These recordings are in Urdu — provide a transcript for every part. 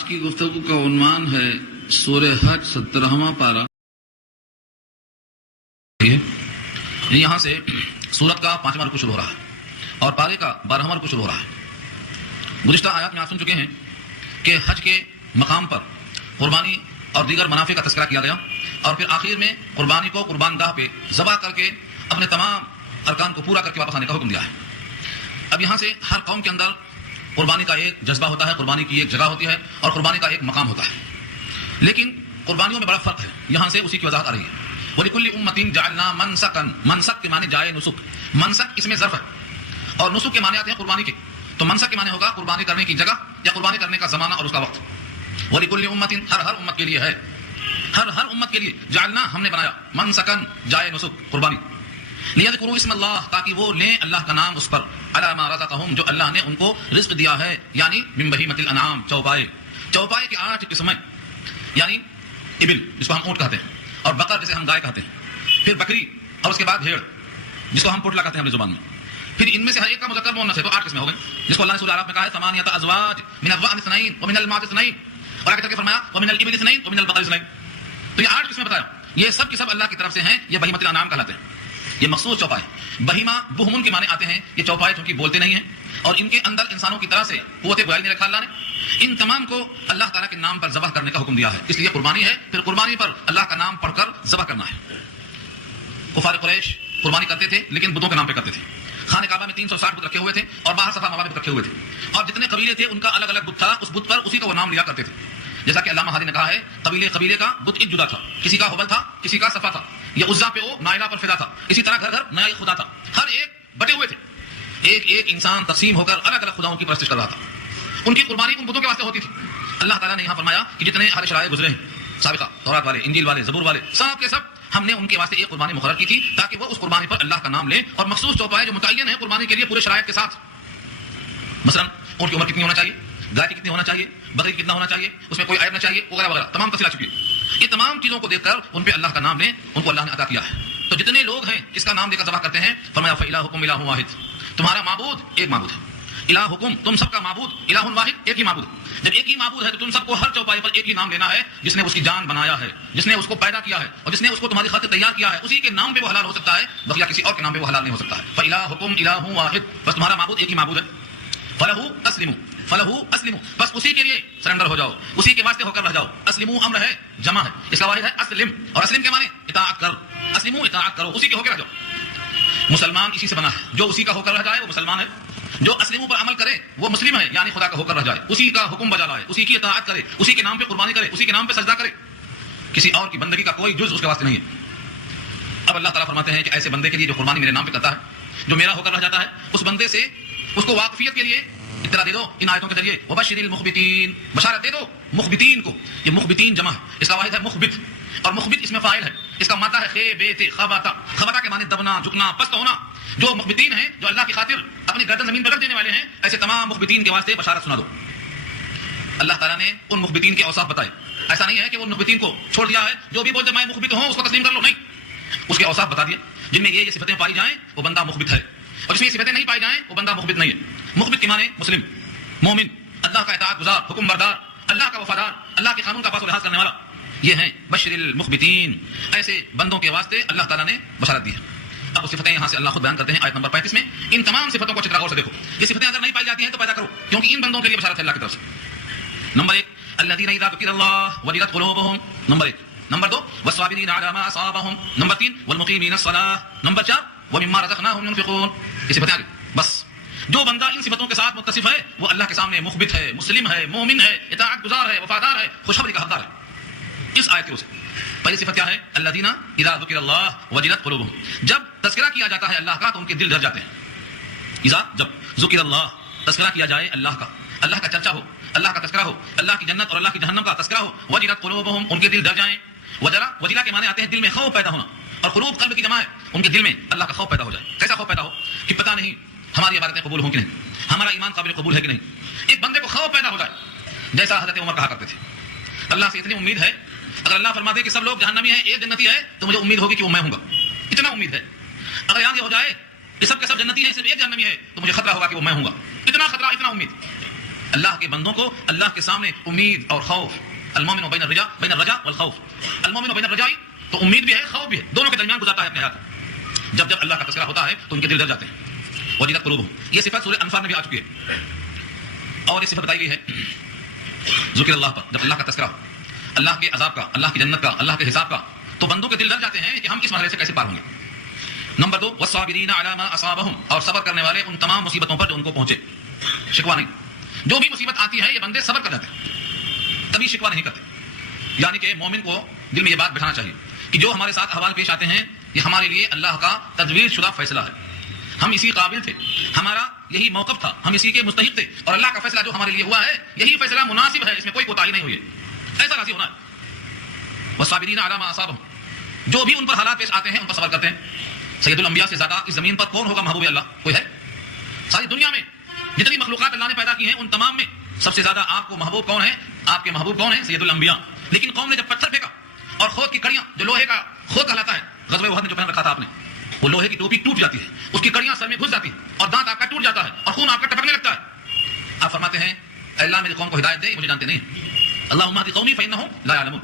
آج کی گفتگو کا عنوان ہے سورہ حج 17واں پارہ. یہاں سے سورت کا 5واں رکوع شروع ہو رہا ہے اور پارے کا 12واں رکوع شروع ہو رہا ہے. گزشتہ آیات میں آپ سن چکے ہیں کہ حج کے مقام پر قربانی اور دیگر منافع کا تذکرہ کیا گیا اور پھر آخر میں قربانی کو قربان گاہ پہ ذبح کر کے اپنے تمام ارکان کو پورا کر کے واپس آنے کا حکم دیا ہے. اب یہاں سے ہر قوم کے اندر قربانی کا ایک جذبہ ہوتا ہے، قربانی کی ایک جگہ ہوتی ہے اور قربانی کا ایک مقام ہوتا ہے، لیکن قربانیوں میں بڑا فرق ہے. یہاں سے اسی کی وضاحت آ رہی ہے. وَلِكُلِّ أُمَّةٍ جَعَلْنَا مَنْسَكًا، منسک کے معنی جائے نسک، منسک اس میں ظرف ہے اور نسک کے معنی آتے ہیں قربانی کے. تو منسک کے معنی ہوگا قربانی کرنے کی جگہ یا قربانی کرنے کا زمانہ اور اس کا وقت. وَلِكُلِّ أُمَّةٍ ہر امت کے لیے ہے، ہر امت کے لیے جعلنا ہم نے بنایا منسکن جائے نسک قربانی. لیذکروا اسم اللہ تاکہ وہ لیں اللہ کا نام اس پر، علی ما رزقہم جو اللہ نے ان کو رزق دیا ہے، یعنی من بہیمۃ الانعام چوپائے کی 8 قسمیں، یعنی ابل جس کو ہم اونٹ کہتے ہیں اور بقر جسے ہم گائے کہتے ہیں، پھر بکری اور اس کے بعد بھیڑ جس کو ہم پٹلا کہتے ہیں اپنی زبان میں. پھر ان میں سے ہر ایک کا مذکر مؤنث ہے تو 8 قسمیں ہو گئیں، جس کو اللہ نے سورہ اعراف میں کہا ہے ثمانیۃ ازواج من الضأن اثنین ومن المعز اثنین، اور آگے چل کے فرمایا ومن الابل اثنین ومن البقر اثنین. تو یہ 8 قسمیں بتایا، یہ سب کی سب اللہ کی طرف سے ہیں. یہ بہیمۃ الانعام کہلاتے ہیں، یہ مخصوص چوپائے. بہیمہ بہمن کے معنی آتے ہیں یہ چوپائے چونکہ بولتے نہیں ہیں اور ان کے اندر انسانوں کی طرح سے قوت گویائی نہیں رکھا اللہ نے. ان تمام کو اللہ تعالیٰ کے نام پر ذبح کرنے کا حکم دیا ہے، اس لیے قربانی ہے. پھر قربانی پر اللہ کا نام پڑھ کر ذبح کرنا ہے. کفار قریش قربانی کرتے تھے لیکن بتوں کے نام پہ کرتے تھے. خانہ کعبہ میں 360 بت رکھے ہوئے تھے اور باہر صفا مروہ بت رکھے ہوئے تھے اور جتنے قبیلے تھے ان کا الگ الگ بت تھا، اس بت پر اسی کا وہ نام لیا کرتے تھے. جیسا کہ علامہ ہادی نے کہا ہے قبیلے کا بت ایک جدا تھا، کسی کا حبل تھا، کسی کا صفا تھا، یہ عزا پہ وہ نائلہ پر فدا تھا. اسی طرح گھر نیا خدا تھا، ہر ایک بٹے ہوئے تھے. ایک انسان تقسیم ہو کر الگ الگ خداؤں کی پرستش کر رہا تھا. ان کی قربانی ان بتوں کے واسطے ہوتی تھی. اللہ تعالیٰ نے یہاں فرمایا کہ جتنے ہر شرائع گزرے ہیں سابقہ، تورات والے، انجیل والے، زبور والے، سب کے سب ہم نے ان کے واسطے ایک قربانی مقرر کی تھی تاکہ وہ اس قربانی پر اللہ کا نام لیں اور مخصوص چوپائے جو متعین ہے قربانی کے لیے پورے شرائط کے ساتھ. مثلا اونٹ کی عمر کتنی ہونا چاہیے، گائے کی کتنی ہونا چاہیے، بکری کتنا ہونا چاہیے، اس میں کوئی عیب نہ چاہیے، وغیرہ وغیرہ تمام تفصیلات چکی ہے. یہ تمام چیزوں کو دیکھ کر ان پہ اللہ کا نام لیں، ان کو اللہ نے عطا کیا ہے. تو جتنے لوگ ہیں کس کا نام لے کر ذبح کرتے ہیں، فرمایا فإلہکم الہ واحد، تمہارا معبود ایک معبود ہے. الہکم تم سب کا معبود، الہ واحد ایک ہی معبود. جب ایک ہی معبود ہے تو تم سب کو ہر چوپائے پر ایک ہی نام لینا ہے. جس نے اس کی جان بنایا ہے، جس نے اس کو پیدا کیا ہے اور جس نے اس کو تمہاری خاطر تیار کیا ہے، اسی کے نام پہ وہ حلال ہو سکتا ہے، بقیہ کسی اور کے نام پہ وہ حلال نہیں ہو سکتا ہے. فإلہکم الہ واحد، بس تمہارا معبود ایک ہی معبود ہے. فلہو اسلموا، بس اسی کے لیے سرنڈر ہو جاؤ، اسی کے واسطے ہو کر رہ جاؤ. اسلموا امر ہے، جمع ہے، اس کا واحد ہے اسلم، اور اسلم کے معنی اطاعت کر. اسلموا اطاعت کرو، اسی کے ہو کے رہ جاؤ. مسلمان اسی سے بنا ہے، جو اسی کا ہو کر رہ جائے وہ مسلمان ہے. جو اسلموا پر عمل کرے وہ مسلم ہے، یعنی خدا کا ہو کر رہ جائے، اسی کا حکم بجا لائے، اسی کی اطاعت کرے، اسی کے نام پہ قربانی کرے، اسی کے نام پہ سجدہ کرے. کسی اور کی بندگی کا کوئی جز اس کے واسطے نہیں ہے. اب اللہ تعالیٰ فرماتے ہیں کہ ایسے بندے کے لیے جو قربانی میرے نام پہ کرتا ہے، جو میرا ہو کر رہ جاتا ہے، اس بندے سے اس کو واقفیت کے لیے اطلاع دے دو ان آیتوں کے ذریعے. وبشر المخبتین، بشارت دے دو مخبتین کو. یہ مخبتین جمع ہے، اس کا واحد ہے مخبت، اور مخبت اس میں فاعل ہے، اس کا مادہ ہے خیبت، خباتا. خباتا کے معنی دبنا، جھکنا، پست ہونا. جو مخبتین ہیں، جو اللہ کی خاطر اپنی گردن زمین پر رکھ دینے والے ہیں، ایسے تمام مخبتین کے واسطے بشارت سنا دو. اللہ تعالیٰ نے ان مخبتین کے اوصاف بتائے. ایسا نہیں ہے کہ ان مخبتین کو چھوڑ دیا ہے، جو بھی بولتے میں مخبت ہوں اس کو تسلیم کر لو، نہیں. اس کے اوصاف بتا دیے جن میں یہ صفتیں پائی جائیں وہ بندہ مخبت ہے، اور جس میں یہ صفتیں نہیں پائی جائیں وہ بندہ مخبت نہیں ہے. مخبت کے معنی مسلم، مومن، اللہ کا اطاعت گزار، حکم بردار، اللہ کا وفادار، اللہ کے قانون کا پاس و لحاظ کرنے والا. یہ ہیں بشر المخبتین، ایسے بندوں کے واسطے اللہ تعالیٰ نے بشارت دی ہے. اب وہ صفتیں یہاں سے اللہ خود بیان کرتے ہیں آیت نمبر 35 میں. ان تمام صفتوں کو اچھی طرح غور سے دیکھو. یہ صفتیں اگر نہیں پائی جاتی ہیں تو پیدا کرو، کیونکہ ان بندوں کے لیے بشارت ہے اللہ کی طرف سے. نمبر 1 الذین اذا ذکر اللہ وجلت قلوبہم، نمبر 1. نمبر 2 والصابرین علی ما اصابہم، نمبر 3 والمقیمین الصلاۃ، نمبر 4 ومما رزقناہم ينفقون. یہ صفتیں آگے. بس جو بندہ ان صفتوں کے ساتھ متصف ہے وہ اللہ کے سامنے مخبت ہے، مسلم ہے، مومن ہے، اطاعت گزار ہے، وفادار ہے، خوشخبری کا حقدار ہے. اس آیت کی وجہ سے پہلی صفت کیا ہے؟ الذین اذا ذکر اللہ وجلت قلوبہم، جب تذکرہ کیا جاتا ہے اللہ کا تو ان کے دل ڈر جاتے ہیں. اذا جب ذکر اللہ تذکرہ کیا جائے اللہ کا، اللہ کا چرچا ہو، اللہ کا تذکرہ ہو، اللہ کی جنت اور اللہ کی جہنم کا تذکرہ ہو، وجلت قلوبہم ان کے دل ڈر جائیں. وجلہ کے معنی آتے ہیں دل میں خوف پیدا ہونا، اور قلوب قلب کی جمع ہے، ان کے دل میں اللہ کا خوف پیدا ہو جائے. کیسا خوف پیدا ہو کہ پتہ نہیں ہماری عبادتیں قبول ہوں کہ نہیں، ہمارا ایمان قابل قبول ہے کہ نہیں. ایک بندے کو خوف پیدا ہو جائے، جیسا حضرت عمر کہا کرتے تھے اللہ سے اتنی امید ہے، اگر اللہ فرما دے کہ سب لوگ جہنمی ہیں ایک جنتی ہے تو مجھے امید ہوگی کہ وہ میں ہوں گا. اتنا امید ہے. اگر یہاں یہ ہو جائے کہ سب کے سب جنتی ہیں صرف ایک جہنمی ہے تو مجھے خطرہ ہوگا کہ وہ میں ہوں گا. اتنا خطرہ، اتنا امید. اللہ کے بندوں کو اللہ کے سامنے امید اور خوف، المومن بین الرجاء والخوف، المومن بین الرجاء تو امید بھی ہے خوف بھی ہے، دونوں کے درمیان گزارتا ہے اپنے حیات کو۔ جب اللہ کا تذکرہ ہوتا ہے تو ان کے دل ڈر جاتے ہیں، وجلت قلوبہم، یہ صفت سورہ انفال میں بھی آ چکی ہے، اور یہ صفت بتائی گئی ہے ذکر اللہ پر، جب اللہ کا تذکرہ ہو، اللہ کے عذاب کا، اللہ کی جنت کا، اللہ کے حساب کا، تو بندوں کے دل ڈر جاتے ہیں کہ ہم اس مرحلے سے کیسے پار ہوں گے۔ نمبر 2 والصابرین علی ما اصابہم، اور صبر کرنے والے ان تمام مصیبتوں پر جو ان کو پہنچے، شکوہ نہیں، جو بھی مصیبت آتی ہے یہ بندے صبر کر جاتے ہیں، کبھی شکوہ نہیں کرتے۔ یعنی کہ مومن کو دل میں یہ بات بٹھانا چاہیے کہ جو ہمارے ساتھ احوال پیش آتے ہیں یہ ہمارے لیے اللہ کا تدبیر شدہ فیصلہ ہے، ہم اسی قابل تھے، ہمارا یہی موقف تھا، ہم اسی کے مستحق تھے، اور اللہ کا فیصلہ جو ہمارے لیے ہوا ہے یہی فیصلہ مناسب ہے، اس میں کوئی کوتاہی نہیں ہوئی ہے، ایسا راضی ہونا ہے۔ والصابرین علی ما اصابہم، جو بھی ان پر حالات پیش آتے ہیں ان پر صبر کرتے ہیں۔ سید الانبیاء سے زیادہ اس زمین پر کون ہوگا محبوب اللہ؟ کوئی ہے؟ ساری دنیا میں جتنی مخلوقات اللہ نے پیدا کی ہیں ان تمام میں سب سے زیادہ آپ کو محبوب کون ہے؟ آپ کے محبوب کون ہیں؟ سید الانبیاء۔ لیکن قوم نے جب پتھر پھینکا اور خود کی کڑیاں، جو لوہے کا خود کہلاتا ہے، غزوہ احد میں جو پہن رکھا تھا آپ نے، وہ لوہے کی ٹوپی ٹوٹ جاتی ہے، اس کی کڑیاں سر میں گھس جاتی ہیں اور دانت آپ کا ٹوٹ جاتا ہے اور خون آپ کا ٹپکنے لگتا ہے۔ آپ فرماتے ہیں اے اللہ میری قوم کو ہدایت دے، مجھے جانتے نہیں، اللہم اہد قومی فانہم لا یعلمون،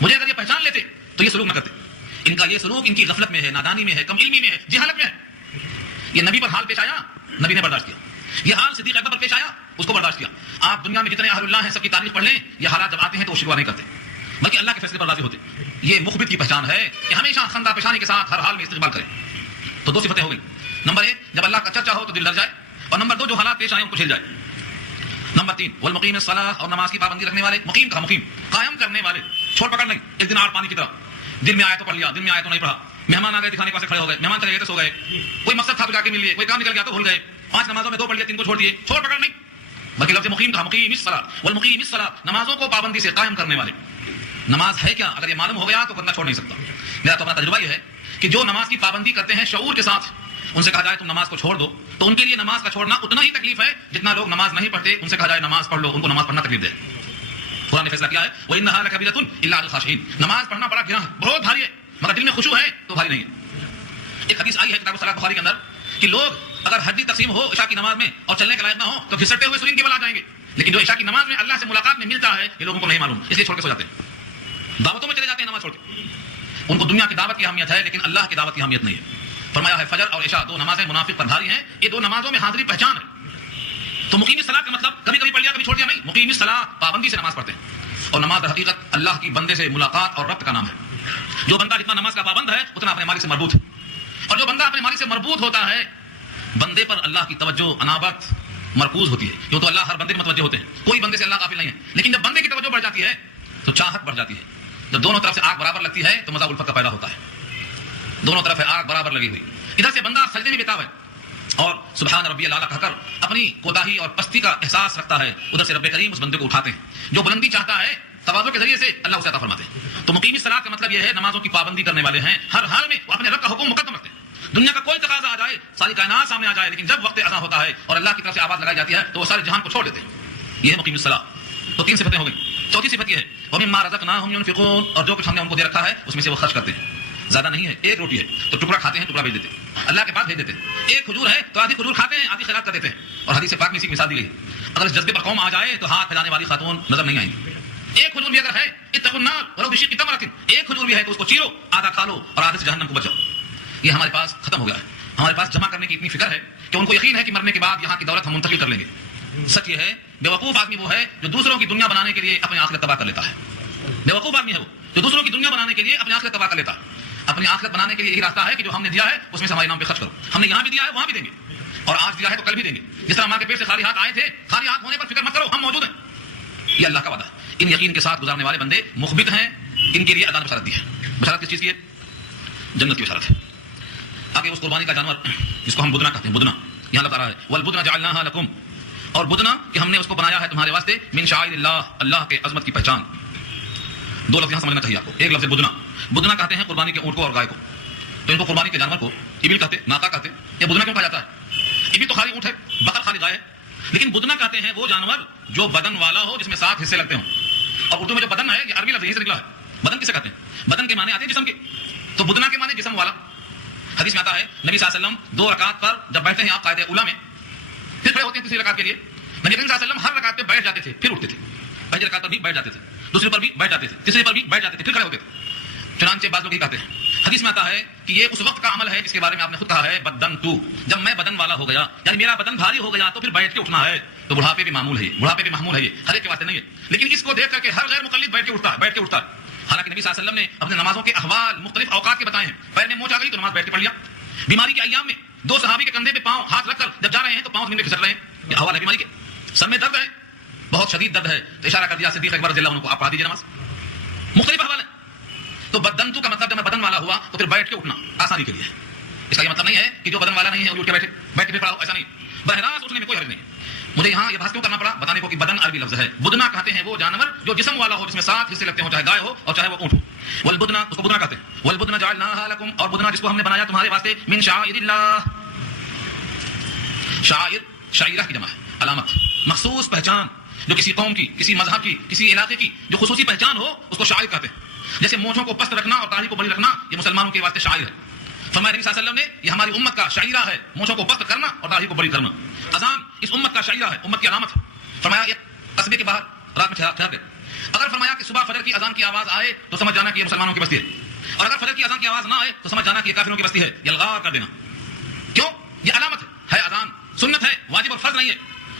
مجھے اگر یہ پہچان لیتے تو یہ سلوک نہ کرتے۔ ان کا یہ سلوک ان کی غفلت میں ہے، نادانی میں ہے، کم علمی میں ہے، جہالت میں ہے۔ یہ نبی پر حال پیش آیا، نبی نے برداشت کیا، یہ حال صدیق اکبر پر پیش آیا، اس کو برداشت کیا۔ آپ دنیا میں جتنے اہل اللہ ہیں سب کی تاریخ پڑھ لیں، یہ حالات جب آتے ہیں تو وہ شکوہ نہیں کرتے بلکہ اللہ کے فیصلے پر راضی ہوتے۔ یہ مخبت کی پہچان ہے کہ ہمیشہ خندہ پیشانی کے ساتھ ہر حال میں استقبال کریں۔ تو 2 صفتیں ہو گئی، نمبر 1 جب اللہ کا چرچا ہو تو دل ڈر جائے، اور نمبر 2 جو حالات پیش آئے ان کو جھیل جائے۔ نمبر 3 والمقیم الصلاۃ، اور نماز کی پابندی رکھنے والے، مقیم کا مقیم قائم کرنے والے، چھوڑ پکڑ نہیں، ایک دن آڑ پانی کی طرح، دن میں آئے تو پڑھ لیا، دن میں آئے تو نہیں پڑھا، مہمان آ گئے دکھانے کے واسطے کھڑے ہو گئے، مہمان چلے گئے تو سو گئے، کوئی مقصد تھا تو جا کے مل لیے، کوئی کام نکل گیا تو بھول گئے، 5 نمازوں میں 2 پڑھ لیے 3 کو چھوڑ دیے، چھوڑ پکڑ نہیں، بلکہ لفظ مقیم کا مقیم الصلاۃ والمقیم الصلاۃ، نمازوں کو پابندی سے قائم کرنے والے۔ نماز ہے کیا اگر یہ معلوم ہو گیا تو کرنا چھوڑ نہیں سکتا۔ میرا تو اپنا تجربہ یہ ہے کہ جو نماز کی پابندی کرتے ہیں شعور کے ساتھ، ان سے کہا جائے تم نماز کو چھوڑ دو تو ان کے لیے نماز کا چھوڑنا اتنا ہی تکلیف ہے جتنا لوگ نماز نہیں پڑھتے ان سے کہا جائے نماز پڑھ لو، ان کو نماز پڑھنا تکلیف دے۔ قرآن نے فیصلہ کیا ہے وَإِنَّهَا لَكَبِيرَةٌ إِلَّا عَلَى الْخَاشِعِينَ، نماز پڑھنا بڑا گناہ ہے، بہت بھاری ہے، مگر دل میں خشوع ہے تو بھاری نہیں ہے۔ ایک حدیث آئی ہے کتاب الصلاۃ بخاری کے اندر کہ لوگ اگر حدی تقسیم ہو عشاء کی نماز میں اور چلنے کے لائق نہ ہو تو گھسٹتے ہوئے سورین کے بل آ جائیں گے، لیکن جو عشاء کی نماز میں اللہ سے ملاقات میں ملتا ہے یہ لوگوں کو نہیں معلوم، اس لیے چھوڑ کے سو جاتے ہیں، دعوتوں میں چلے جاتے ہیں نماز چھوڑ کے۔ ان کو دنیا کی دعوت کی اہمیت ہے لیکن اللہ کی دعوت کی اہمیت نہیں ہے۔ فرمایا ہے فجر اور عشاء 2 نمازیں منافق پر بھاری ہیں، یہ 2 نمازوں میں حاضری پہچان ہے۔ تو مقیم الصلاۃ کا مطلب کبھی کبھی پڑھ لیا کبھی چھوڑ دیا نہیں، مقیم الصلاۃ پابندی سے نماز پڑھتے ہیں، اور نماز در حقیقت اللہ کی بندے سے ملاقات اور ربط کا نام ہے۔ جو بندہ جتنا نماز کا پابند ہے اتنا اپنے مالک سے مربوط ہے، اور جو بندہ اپنے مالک سے مربوط ہوتا ہے بندے پر اللہ کی توجہ انابت مرکوز ہوتی ہے، جو تو اللہ ہر بندے میں متوجہ ہوتے ہیں، کوئی بندے سے اللہ غافل نہیں ہے، لیکن جب بندے کی توجہ بڑھ جاتی ہے تو چاہت بڑھ جاتی ہے، جب دونوں طرف سے آگ برابر لگتی ہے تو مزہ الفت کا پیدا ہوتا ہے، دونوں طرف آگ برابر لگی ہوئی، ادھر سے بندہ سجدے میں بےتاب ہے اور سبحان ربی الاعلیٰ کہہ کر اپنی کوتاہی اور پستی کا احساس رکھتا ہے، ادھر سے رب کریم اس بندے کو اٹھاتے ہیں، جو بلندی چاہتا ہے تواضع کے ذریعے سے اللہ اسے عطا فرماتے ہیں۔ تو مقیم الصلاۃ کا مطلب یہ ہے نمازوں کی پابندی کرنے والے ہیں، ہر حال میں وہ اپنے رب کا حکم مقدم رکھتے ہیں، دنیا کا کوئی تقاضا آ جائے، ساری کائنات سامنے آ جائے، لیکن جب وقت اذان ہوتا ہے اور اللہ کی طرف سے آواز لگائی جاتی ہے تو وہ سارے جہان کو چھوڑ دیتے ہیں، یہ ہے مقیم الصلاۃ۔ تو 3 صفتیں ہو گئی، چوتھی صفت یہ ہے وَمِمَّا رَزَقْنَاهُمْ يُنْفِقُونَ، اور جو کچھ ہم نے ان کو دے رکھا ہے اس میں سے وہ خرچ کرتے ہیں، زیادہ نہیں ہے، 1 روٹی ہے تو ٹکڑا کھاتے ہیں، ٹکڑا بھیج دیتے ہیں، اللہ کے پاس بھیج دیتے ہیں، 1 کھجور ہے تو آدھی کھجور کھاتے ہیں، آدھی خیرات کر دیتے ہیں، اور حدیث پاک میں اسی کی مثال دی گئی ہے، اگر اس جذبے پر قوم آ جائے تو ہاتھ پھیلانے والی خاتون نظر نہیں آئیں گی۔ 1 کھجور بھی اگر ہے اتقوا النار ولو بشق تمرۃ، 1 کھجور بھی ہے تو اس کو چیرو، آدھا کھا لو اور آدھے سے جہنم کو بچاؤ۔ یہ ہمارے پاس ختم ہو گیا ہے، ہمارے پاس جمع کرنے کی اتنی فکر ہے کہ ان کو یقین ہے کہ مرنے کے بعد یہاں کی دولت ہم منتقل کر لیں گے۔ سچ یہ ہے بیوقوف آدمی وہ ہے جو دوسروں کی دنیا بنانے کے لیے اپنی آخرت تباہ کر لیتا ہے، بیوقوف آدمی ہے وہ جو دوسروں کی دنیا بنانے کے لیے اپنی آخرت تباہ کر لیتا ہے۔ اپنی آخرت بنانے کے لیے یہی راستہ ہے کہ جو ہم نے دیا ہے اس میں سے ہمارے نام پہ خرچ کرو، ہم نے یہاں بھی دیا ہے وہاں بھی دیں گے، اور آج دیا ہے تو کل بھی دیں گے، جس طرح ماں کے پیٹ سے خالی ہاتھ آئے تھے، خالی ہاتھ ہونے پر فکر مت کرو، ہم موجود ہیں، یہ اللہ کا وعدہ ہے۔ ان یقین کے ساتھ گزارنے والے بندے مخبت ہیں، ان کے لیے اللہ نے بشارت دی ہے۔ بشارت کس چیز کی ہے؟ جنت کی بشارت ہے۔ آگے اس قربانی کا جانور جس کو ہم بدنا کہتے ہیں، بدنا یہاں لفظ آ رہا ہے والبدنا جعلناها لکم، اور بدنا کہ ہم نے اس کو بنایا ہے تمہارے واسطے من شعائر اللہ، اللہ کے عظمت کی پہچان۔ 2 لفظ یہاں سمجھنا چاہیے آپ کو، ایک لفظ بدنا، بدنا کہتے ہیں قربانی کے اونٹ کو اور گائے کو، تو ان کو قربانی کے جانور کو ابل کہتے، ناقہ کہتے، یہ بدنا کیوں کہا جاتا ہے؟ ابل تو خالی اونٹ ہے، بقر خالی گائے ہے، لیکن بدنا کہتے ہیں وہ جانور جو بدن والا ہو جس میں 7 حصے لگتے ہوں، اور اردو میں جو بدن ہے یہ عربی لفظ یہیں سے نکلا ہے، بدن کسے کہتے ہیں؟ بدن کے معنی آتے ہیں جسم کے، تو بدنا کے معنی جسم والا۔ حدیث میں آتا ہے نبی صلی اللہ علیہ وسلم 2 رکعت پر جب بیٹھتے ہیں آپ قاعدہ اولا میں، پھر کھڑے ہوتے ہیں تیسری رکعت کے لیے، نبی کریم صلی اللہ علیہ وسلم ہر رکعت پہ بیٹھ جاتے تھے پھر اٹھتے تھے، پہلی رکعت پر بھی بیٹھ جاتے تھے، دوسری پر بھی بیٹھ جاتے تھے، تیسری پر بھی بیٹھ جاتے تھے، پھر کھڑے ہوتے تھے۔ چنانچہ بعض لوگ یہ کہتے ہیں، حدیث میں آتا ہے کہ یہ اس وقت کا عمل ہے جس کے بارے میں آپ نے خود کہا ہے بدن تو، جب میں بدن والا ہو گیا، یعنی میرا بدن بھاری ہو گیا تو پھر بیٹھ کے اٹھنا ہے۔ تو بڑھاپے بھی معمول ہے یہ، بڑھاپے بھی محمول ہے یہ، ہر ایک کے واسطے نہیں ہے، لیکن اس کو دیکھ کر کے ہر غیر مقلد بیٹھ کے اٹھتا ہے، بیٹھ کے اٹھتا ہے۔ حالانکہ نبی صلی اللہ علیہ وسلم نے اپنے نمازوں کے احوال مختلف اوقات کے بتائے ہیں، پیر میں موچ آ گئی تو نماز بیٹھ کے پڑھ لیا، بیماری کے ایام میں دو صحابی کے کندھے پہ پاؤں ہاتھ رکھ کر جب جا رہے ہیں تو پاؤں زمین میں کھسک رہے ہیں، یہ احوال ہے بیماری کے، سر میں درد ہے، بہت شدید درد ہے تو اشارہ کر دیا صدیق اکبر رضی اللہ عنہ کو، آپ پڑھا دیجیے نماز، مختلف احوال ہیں۔ تو بدنتو کا مطلب جب میں بدن والا ہوا تو پھر بیٹھ کے اٹھنا آسانی کے لیے ہے، اس کا یہ مطلب نہیں ہے کہ جو بدن والا نہیں ہے وہ اٹھ کے بیٹھے پھر پڑھا ہو، ایسا نہیں، بہراز اٹھنے میں کوئی حرج نہیں۔ مجھے یہاں یہ بحث کیوں کرنا پڑا، بتانے کو کہ بدن عربی لفظ ہے، بدنا کہتے ہیں وہ جانور جو جسم والا ہو، جس میں 7 حصے لگتے ہوں، چاہے گائے ہو اور چاہے وہ اونٹ ہو، والبدنا اس کو بدنا کہتے ہیں، والبدنا جعلناها لكم، اور بدنا جس کو ہم نے بنایا تمہارے واسطے، من شعائر اللہ، شاعر شاعرہ کی جمع ہے، علامت، مخصوص پہچان، جو کسی قوم کی، کسی مذہب کی، کسی علاقے کی جو خصوصی پہچان ہو اس کو شاعر کہتے ہیں۔ جیسے مونچھوں کو پست رکھنا اور داڑھی کو بڑی رکھنا یہ مسلمانوں کے واسطے شاعر ہے۔ فرمایا نبی صلی اللہ علیہ وسلم نے یہ ہماری امت کا شاعرہ ہے، مونچھوں کو پست کرنا اور داڑھی کو بڑی کرنا۔ اذان اس امت کا شاعرہ ہے، امت کی علامت ہے۔ فرمایا ایک قصبے کے باہر رات میں ٹھہر گئے، اگر فرمایا کہ صبح فجر کی اذان کی آواز آئے تو سمجھ جانا کہ یہ مسلمانوں کی بستی ہے، اور اگر فجر کی اذان کی آواز نہ آئے تو سمجھ جانا کہ یہ کافروں کی بستی ہے، یہ الغار کر دینا۔ کیوں؟ یہ علامت ہے اذان سنت ہے، واجب اور فرض نہیں ہے،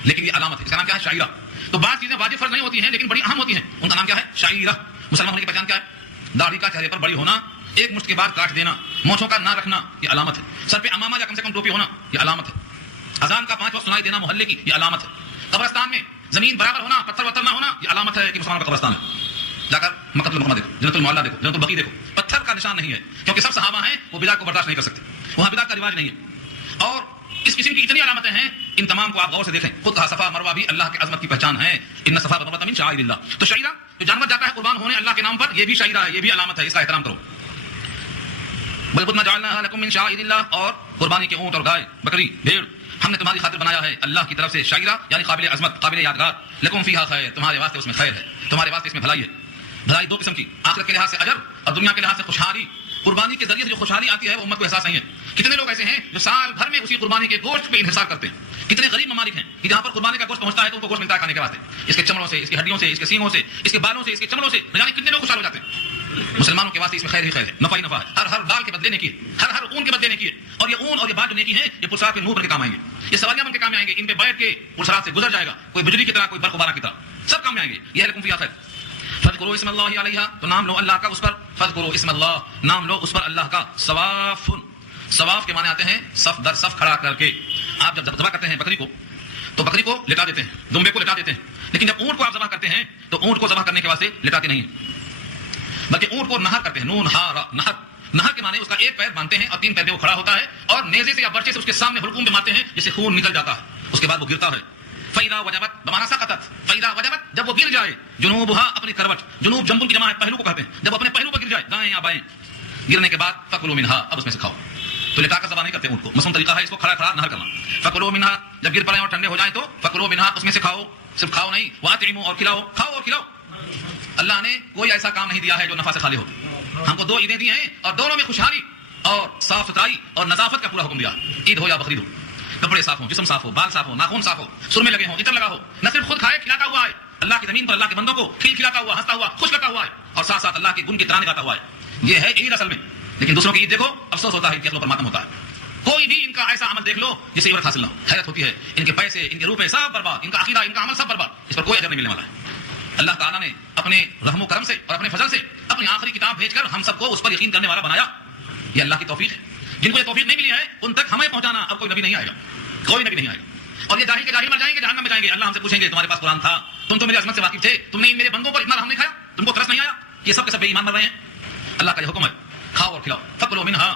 لیکن یہ علامت ہے، اس کا نام کیا ہے؟ شاعرہ۔ تو بعض چیزیں واجب فرض نہیں ہوتی ہیں لیکن بڑی اہم ہوتی ہیں، ان کا نام کیا ہے؟ شاعرہ۔ مسلمان ہونے کی پہچان کیا ہے؟ داڑھی کا چہرے پر بڑی ہونا، ایک مشت کے بعد کاٹ دینا، مونچھوں کا نہ رکھنا یہ علامت ہے، سر پہ امامہ یا کم سے کم ٹوپی ہونا یہ علامت ہے، اذان کا 5 وقت سنائی دینا محلے کی یہ علامت ہے، قبرستان میں زمین برابر ہونا، پتھر وتر نہ ہونا یہ علامت ہے کہ مسلمانوں کا قبرستان ہے۔ جا کر مکۃ المکرمہ دیکھو، جنت المعلیٰ دیکھو، جنت البقیع دیکھو، پتھر کا نشان نہیں ہے، کیونکہ سب صحابہ ہیں وہ بدعت کو برداشت نہیں کر سکتے، وہاں بدعت کا رواج نہیں ہے۔ اور اس قسم کی اتنی علامتیں ہیں، ان تمام کو آپ غور سے دیکھیں، خود کہا صفا مروہ بھی اللہ کی عظمت کی پہچان ہے، ان صفا والمروہ من شعائر اللہ۔ تو شاعرہ جو جانور جاتا ہے قربان ہونے اللہ کے نام پر، یہ بھی شاعرہ ہے، یہ بھی علامت ہے، اس کا احترام کرو۔ والبدنا جعلناها لكم من شعائر اللہ، اور قربانی کے اونٹ اور گائے بکری بھیڑ ہم نے تمہاری خاطر بنایا ہے اللہ کی طرف سے، شاعرہ یعنی قابل عظمت، قابل یادگار، لکم فیہا خیر، تمہارے واسطے اس میں خیر ہے، تمہارے واسطے اس میں بھلائی ہے۔ بھلائی 2 قسم کی، آخرت کے لحاظ سے اجر اور دنیا کے لحاظ سے خوشحالی۔ قربانی کے ذریعے سے جو خوشحالی آتی ہے وہ امت کو احساس نہیں ہے۔ کتنے لوگ ایسے ہیں جو سال بھر میں اسی قربانی کے گوشت پہ انحصار کرتے ہیں، کتنے غریب ممالک ہیں کہ جہاں پر قربانی کا گوشت پہنچتا ہے تو ان کو گوشت ملتا ہے کھانے کے واسطے، اس کے چمڑوں سے، اس کی ہڈیوں سے، اس کے سینگوں سے، اس کے بالوں سے، اس کے چمڑوں سے، نہ جانے کتنے لوگ خوشحال ہو جاتے ہیں۔ مسلمانوں کے واسطے اس میں خیر ہی خیر ہے، نفع ہی نفع ہے، ہر بال کے بدلے نیکی ہے، ہر اون کے بدلے نیکی ہے، اور یہ اون اور یہ بال جو نیکی ہیں یہ پرسرات کے نور بن کے کام آئیں گے، یہ سواریاں بن کے کام آئیں گے، ان پہ بیٹھ کے پرسرات سے گزر جائے گا، کوئی بجلی کی طرح، کوئی برق و بارہ کی طرح، سب کام میں آئیں گے۔ یہ ہے لکم فیہا خیر، فذکروا اسم اللہ علیہا، تو نام لو اللہ کا اس پر، فذکروا اسم اللہ، نام لو اس پر اللہ کا، ثواف، ثواف کے معنی آتے ہیں صف در صف کھڑا کر کے۔ آپ جب ذبح کرتے ہیں بکری کو تو بکری کو لٹا دیتے ہیں، دمبے کو لٹا دیتے ہیں، لیکن جب اونٹ کو آپ ذبح کرتے ہیں تو اونٹ کو ذبح کرنے کے واسطے لٹاتے نہیں ہیں، بلکہ اونٹ کو نہر کرتے ہیں، نون ہا را، نہر۔ نہر کے معنی اس کا ایک پیر باندھتے ہیں اور 3 پیر پہ وہ کھڑا ہوتا ہے اور نیزے سے یا برچے سے اس کے سامنے حلقوم پہ مارتے ہیں جس سے خون نکل جاتا ہے، اس کے بعد وہ گرتا ہے۔ فَإِذَا وَجَبَتْ بمعنی سقطت، فَإِذَا وَجَبَتْ جب وہ گر جائے، جنوبها اپنی کروٹ، جنوب جنبل کی جمع ہے، پہلو کو کہتے ہیں، جب اپنے پہلو پر گر جائے دائیں یا بائیں، گرنے کے بعد فَكُلُوا مِنْهَا، اب اس میں سے کھاؤ۔ تو لٹا کر ذبح نہیں کرتے اونٹ کو، مسلم طریقہ ہے اس کو کھڑا کھڑا نہر کرنا۔ فَكُلُوا مِنْهَا جب گر پڑے اور ٹھنڈے ہو جائیں تو فَكُلُوا مِنْهَا اس میں سے کھاؤ، صرف کھاؤ نہیں، وَأَطْعِمُوا اور کھلاؤ، کھاؤ اور کھلاؤ۔ اللہ نے کوئی ایسا کام نہیں دیا ہے جو نفع سے خالی ہو، ہم کو 2 عیدیں دی ہیں اور دونوں میں خوشحالی اور صاف ستھرائی اور نظافت کا پورا حکم دیا، عید ہو یا بقرعید ہو، کپڑے صاف ہوں، جسم صاف ہو، بال صاف ہو، ناخن صاف ہو، سرمے لگے ہوں، عطر لگا ہو، نہ صرف خود کھائے کھلاتا ہوا ہے، اللہ کی زمین پر اللہ کے بندوں کو کھلاتا ہوا، ہنستا ہوا، خوش کرتا ہوا ہے، اور ساتھ ساتھ اللہ کے گن کے ترانے گاتا ہوا ہے، یہ ہے عید اصل میں۔ لیکن دوسروں کی عید دیکھو، افسوس ہوتا ہے، ان کے عقلوں پر ماتم ہوتا ہے، کوئی بھی ان کا ایسا عمل دیکھ لو جس سے عبرت حاصل نہ ہو، حیرت ہوتی ہے، ان کے پیسے، ان کے روپے سب برباد، ان کا عقیدہ، ان کا عمل سب برباد، اس پر کوئی اجر نہیں ملنے والا ہے۔ اللہ تعالیٰ نے اپنے رحم و کرم سے اور اپنے فضل سے اپنی آخری کتاب بھیج کر ہم سب کو اس پر یقین کرنے والا بنایا، یہ اللہ کی توفیق ہے۔ جن کو یہ توفیق نہیں ملی ہے ان تک ہمیں پہنچانا، اب کوئی نبی نہیں آئے گا، کوئی نبی نہیں آئے گا، اور یہ جاہل کے جاہل مر جائیں گے، جہنم میں جائیں گے، اللہ ہم سے پوچھیں گے تمہارے پاس قرآن تھا، تم تو میری عظمت سے واقف تھے، تم نے میرے بندوں پر اتنا رحم نہیں کھایا، تم کو ترس نہیں آیا؟ یہ سب کے سب بے ایمان مر رہے ہیں۔ اللہ کا یہ حکم ہے کھاؤ اور کھلاؤ، فکلوا منہا۔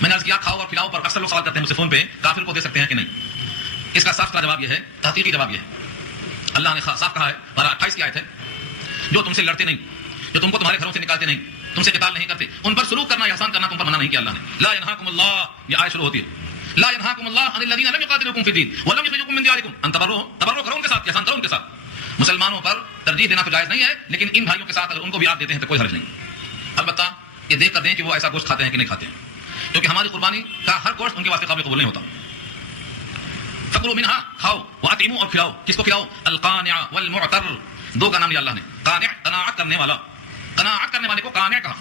میں نے عرض کیا کھاؤ اور کھلاؤ پر اکثر لوگ سوال کرتے ہیں مجھ سے فون پہ، کافر کو دے سکتے ہیں کہ نہیں؟ اس کا صاف جواب یہ ہے، تحقیقی جواب یہ ہے، اللہ نے صاف کہا ہے، 28 کی آیت ہے، جو تم سے لڑتے نہیں، جو تم کو تمہارے گھروں سے نکالتے نہیں، تم سے قتال نہیں کرتے، ان پر سلوک کرنا، احسان کرنا تم پر منع نہیں کیا اللہ نے۔ لا ينهاكم اللہ، یہ آیت شروع ہوتی ہے، لا ينهاكم اللہ عن الذين لم يقاتلوكم في الدين ولم يخرجوكم من دياركم ان تبروهم، تبرو کرو ان کے ساتھ، احسان کرو ان کے ساتھ۔ مسلمانوں پر ترجیح دینا تو جائز نہیں ہے، لیکن ان بھائیوں کے ساتھ اگر ان کو بھی آپ دیتے ہیں تو کوئی حرج نہیں، البتہ یہ دیکھ کر دیں کہ وہ ایسا گوشت کھاتے ہیں کہ نہیں کھاتے ہیں، کیونکہ ہماری قربانی کا ہر گوشت ان کے واسطے قابل قبول نہیں ہوتا۔ فکلوا منہا کھاؤ، واطعموا اور کھلاؤ، کس کو کھلاؤ؟ القانع والمعتر، دو کا نام لیا اللہ نے، قانع قناعت کرنے والا، قناعت کرنے والے کو قانع کہا،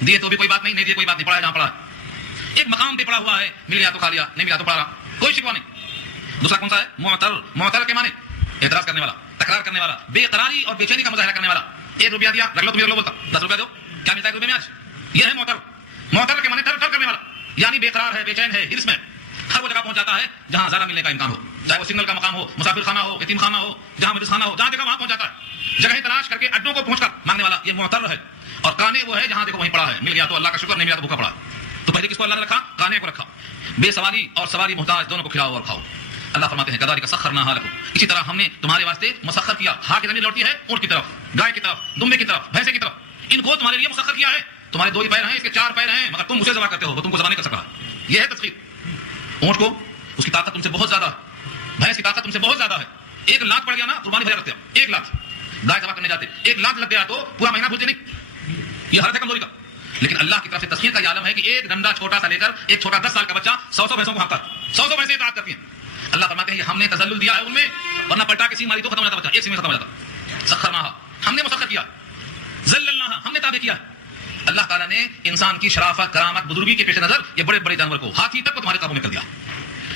دیے تو بھی کوئی بات نہیں، نہیں دیے کوئی بات نہیں، پڑا ہے جہاں پڑا ہے، ایک مقام پہ پڑا ہوا ہے، مل گیا تو کھا لیا، نہیں ملا تو پڑا رہا، کوئی شکوہ نہیں۔ دوسرا کون سا ہے؟ معتر، معتر کے معنی اعتراض کرنے والا، تکرار کرنے والا، بے قراری اور بے چینی کا مظاہرہ کرنے والا، 1 روپیہ دیا رکھ لو، تم رکھ لو، بولتا 10 روپیہ دو، کیا ملتا ہے 1 روپے میں آج؟ یہ ہے معتر۔ معتر کے معنی ٹر ٹر کرنے والا، یعنی بے قرار ہے، بے چین ہے، ہرس میں ہر وہ جگہ پہنچ جاتا ہے جہاں زیادہ ملنے کا امکان ہو، چاہے وہ سگنل کا مقام ہو، مسافر خانہ ہو، یتیم خانہ ہو، جہاں مجلس خانہ ہو، جہاں دیکھا وہاں پہنچ جاتا ہے، جگہ تلاش کر کے اڈوں کو پہنچ کر مانگنے والا، یہ معتر ہے۔ اور قانع وہ ہے جہاں دیکھو وہیں پڑا ہے، مل گیا تو اللہ کا شکر، نہیں ملا تو بھوکا پڑا۔ تو پہلے کس کو اللہ نے رکھا؟ قانع کو رکھا۔ بے سواری اور سواری محتاج دونوں کو کھلاؤ اور کھاؤ۔ اللہ فرماتے ہیں کذالک سخرناھا لکم، اسی طرح ہم نے تمہارے واسطے مسخر کیا۔ ہاں کی ضمیر لوٹتی ہے اونٹ کی طرف، گائے کی طرف، دمبے کی طرف، بھینسے کی طرف، ان کو تمہارے لیے مسخر کیا ہے۔ تمہارے 2 ہی پیر ہیں، اس کے 4 پیر ہیں، مگر تم اسے ذبح کرتے ہو، وہ تم کو ذبح نہیں کر سکا۔ یہ ہے تسخیر۔ اونٹ کو اس کی طاقت تم سے بہت زیادہ ہے، بھینس کی طاقت تم سے بہت زیادہ ہے، 1 لات پڑ گیا نا قربانی بھرا کرتے ہو، 1 لات گائے ذبح کرنے جاتے، 1 لات لگ گیا تو پورا مہینہ بھولتے نہیں، یہ حالت ہے کمزوری کا۔ لیکن اللہ کی طرف سے تسخیر کا یہ عالم ہے کہ ایک ڈنڈا چھوٹا سا لے کر ایک چھوٹا 10 سال کا بچہ 100 بھینسوں کو ہانکتا ہے، 100 بھینسیں اطاعت کرتی ہیں۔ اللہ فرماتے ہیں یہ ہم نے تذلل دیا ہے ان میں، ورنہ پلٹا کے سینگ ماری تو ختم ہو جاتا بچہ، ایک سینگ میں ختم ہو جاتا۔ سخرناھا، ہم نے مسخر کیا، ذللناھا، ہم نے تابع کیا۔ اللہ تعالیٰ نے انسان کی شرافت، کرامت، بزرگی کے پیش نظر یہ بڑے بڑے جانور کو، ہاتھی تک کو تمہارے قابو میں کر دیا۔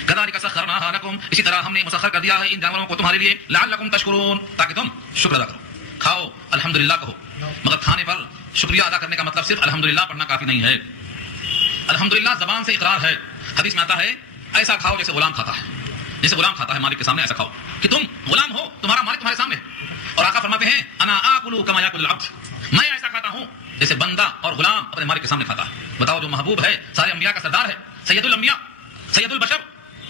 کذالک سخرناھا لکم، اسی طرح ہم نے مسخر کر دیا ہے ان جانوروں کو تمہارے لیے، لعلکم تشکرون، تاکہ تم شکر ادا کرو۔ کھاؤ الحمدللہ کہو، مگر کھانے پر شکریہ ادا کرنے کا مطلب صرف الحمدللہ پڑھنا کافی نہیں ہے۔ الحمدللہ زبان سے اقرار ہے، حدیث میں آتا ہے ایسا کھاؤ جیسے غلام کھاتا ہے، جیسے غلام کھاتا ہے مالک کے سامنے، ایسا کھاؤ کہ تم غلام ہو، تمہارا مالک تمہارے سامنے۔ اور آقا فرماتے ہیں انا آکل کما یاکل العبد، میں ایسا کھاتا ہوں جیسے بندہ اور غلام اپنے مالک کے سامنے کھاتا ہے۔ بتاؤ جو محبوب ہے، سارے انبیاء کا سردار ہے، سید الانبیاء، سید البشر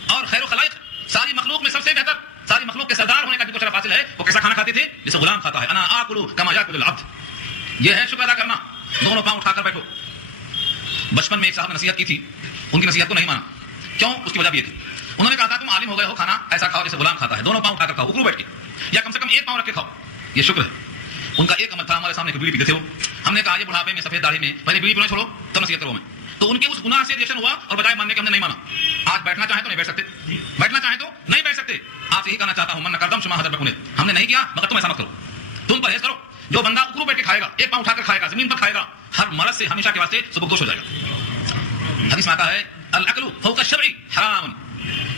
اور خیر الخلائق، ساری مخلوق میں سب سے بہتر، ساری مخلوق کے سردار ہونے کا جو شرف حاصل ہے، وہ کیسا کھانا کھاتے تھے؟ جیسے غلام کھاتا ہے۔ انا آکل کما یاکل العبد، یہ ہے شکر ادا کرنا۔ دونوں پاؤں اٹھا کر بیٹھو۔ بچپن میں ایک صاحب نے نصیحت کی تھی، ان کی نصیحت کو نہیں مانا، کیوں؟ اس کی وجہ بھی یہ تھی، انہوں نے کہا تھا تم عالم ہو گئے ہو، کھانا ایسا کھاؤ جیسے غلام کھاتا ہے، دونوں پاؤں اٹھا کر کھاؤ، اکڑو بیٹھ کے، یا کم سے کم 1 پاؤں رکھ کے کھاؤ، یہ شکر ہے۔ ان کا ایک عمل تھا، ہمارے سامنے بیڑی پیتے تھے وہ، ہم نے کہا یہ بڑھاپے میں سفید داڑھی میں پہلے بیڑی پینا چھوڑو تب نصیحت کرو ہمیں، تو ان کے اس گناہ سے ریئیکشن ہوا اور بجائے ماننے کے ہم نے نہیں مانا۔ آج بیٹھنا چاہیں تو نہیں بیٹھ سکتے، بیٹھنا چاہیں تو نہیں بیٹھ سکتے۔ آپ سے یہی کہنا چاہتا ہوں من کردم شما حضرت بکنے، ہم نے نہیں کیا مگر تم ایسا مت کرو، تم پرہیز کرو۔ جو بندہ اکڑو بیٹھ کے کھائے گا، 1 پاؤں اٹھا کر کھائے گا، زمین پر کھائے گا، ہر مرض سے ہمیشہ کے واسطے سبکدوش ہو جائے گا۔ حدیث میں آتا ہے الاکل فوق الشرع حرام،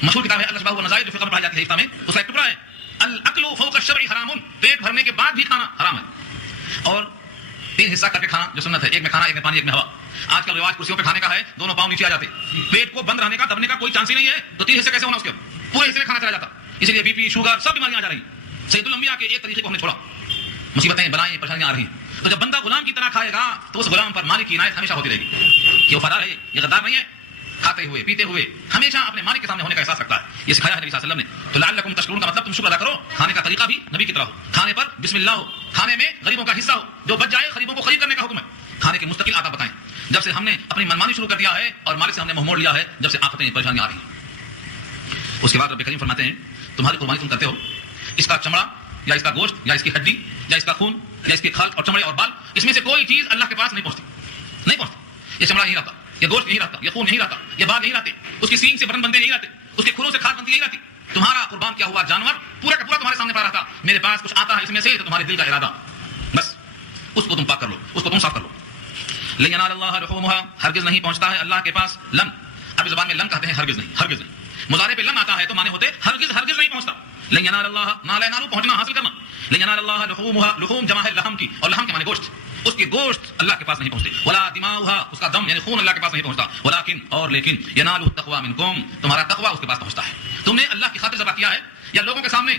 مشہور کتاب ہے الاشباح والنظائر جو فقہ میں پڑھائی جاتی ہے ہفتہ میں، اس کا ایک ٹکڑا ہے الاکل فوق الشرع حرام، پیٹ بھرنے کے بعد بھی کھانا حرام ہے۔ اور 3 حصہ کر کے کھانا جو سنت ہے، ایک میں کھانا، ایک میں پانی، ایک میں ہوا۔ آج کل رواج کرسیوں پہ کھانے کا ہے، دونوں پاؤں نیچے آ جاتے، پیٹ کو بند رہنے کا، دبنے کا کوئی چانس ہی نہیں ہے، تو 3 حصے کیسے ہونا اس کے؟ پورے حصے میں کھانا چلا جاتا، اس لیے بی پی، شوگر، سب بیماریاں آ جا رہی ہیں۔ سید الانبیاء کے ایک طریقے کو ہم نے چھوڑا، مصیبتیں بلائیں پریشانیاں آ رہی ہیں۔ تو جب بندہ غلام کی طرح کھائے گا تو اس غلام پر مالک کی عنایت ہمیشہ ہوتی رہے گی، یہ وفادار ہے، یہ غدار نہیں ہے، کھاتے ہوئے پیتے ہوئے ہمیشہ اپنے مالک کے سامنے ہونے کا احساس رکھتا ہے۔ یہ سکھایا ہے نبی صلی اللہ علیہ وسلم نے۔ تو لعلکم تشکرون کا مطلب تم شکر ادا کرو، کھانے کا طریقہ بھی نبی کی طرح ہو، کھانے پر بسم اللہ ہو، کھانے میں غریبوں کا حصہ ہو، جو بچ جائے غریبوں کو خرید کرنے کا حکم ہے، کھانے کے مستقل آداب بتائیں۔ جب سے ہم نے اپنی منمانی شروع کر دیا ہے اور مالک سے ہم نے منہ موڑ لیا ہے، جب سے آفتیں پریشانیاں آ رہی ہیں۔ اس کے بعد رب کریم فرماتے ہیں تمہاری قربانی تم کرتے ہو، اس کا چمڑا یا اس کا گوشت یا اس کی ہڈی یا اس کا خون یا اس کے کھال اور چمڑے اور بال، اس میں سے کوئی چیز اللہ کے پاس نہیں پہنچتی، نہیں پہنچتی۔ یہ چمڑا نہیں رہتا، یہ گوشت نہیں رہتا، یہ خون نہیں رہتا، یہ بال نہیں رہتے، اس کی سینگ سے بدن بندے نہیں رہتے، اس کے کھلوں سے کھال بنتی نہیں رہتی۔ تمہارا قربان کیا ہوا جانور پورا کا پورا تمہارے سامنے پڑا رہتا، میرے پاس کچھ آتا ہے اس میں سے تو تمہارے دل کا ارادہ، بس اس کو تم پاک کر لو، اس کو تم صاف کر لو۔ لن ینال اللہ لحومها، ہرگز نہیں پہنچتا ہے اللہ کے پاس لن، اب زبان میں لن کہتے ہیں ہرگز نہیں، ہرگز نہیں، مضارع پہ لن آتا ہے تو معنی ہوتے ہرگز ہرگز نہیں پہنچتا۔ لن ینال اللہ، نال ینالو پہنچنا حاصل کرنا، لن ینال اللہ لحومها، لحوم جمع ہے لحم کی، اور لحم کے معنی گوشت، اس کے گوشت اللہ کے پاس نہیں پہنچتے، ولا دماؤها، اس کا دم یعنی خون اللہ کے پاس نہیں پہنچتا، ولکن اور لیکن ینال التقوی منکم، تمہارا تقوی اس کے پاس پہنچتا ہے۔ تم نے اللہ کی خاطر ذبح کیا ہے یا لوگوں کے سامنے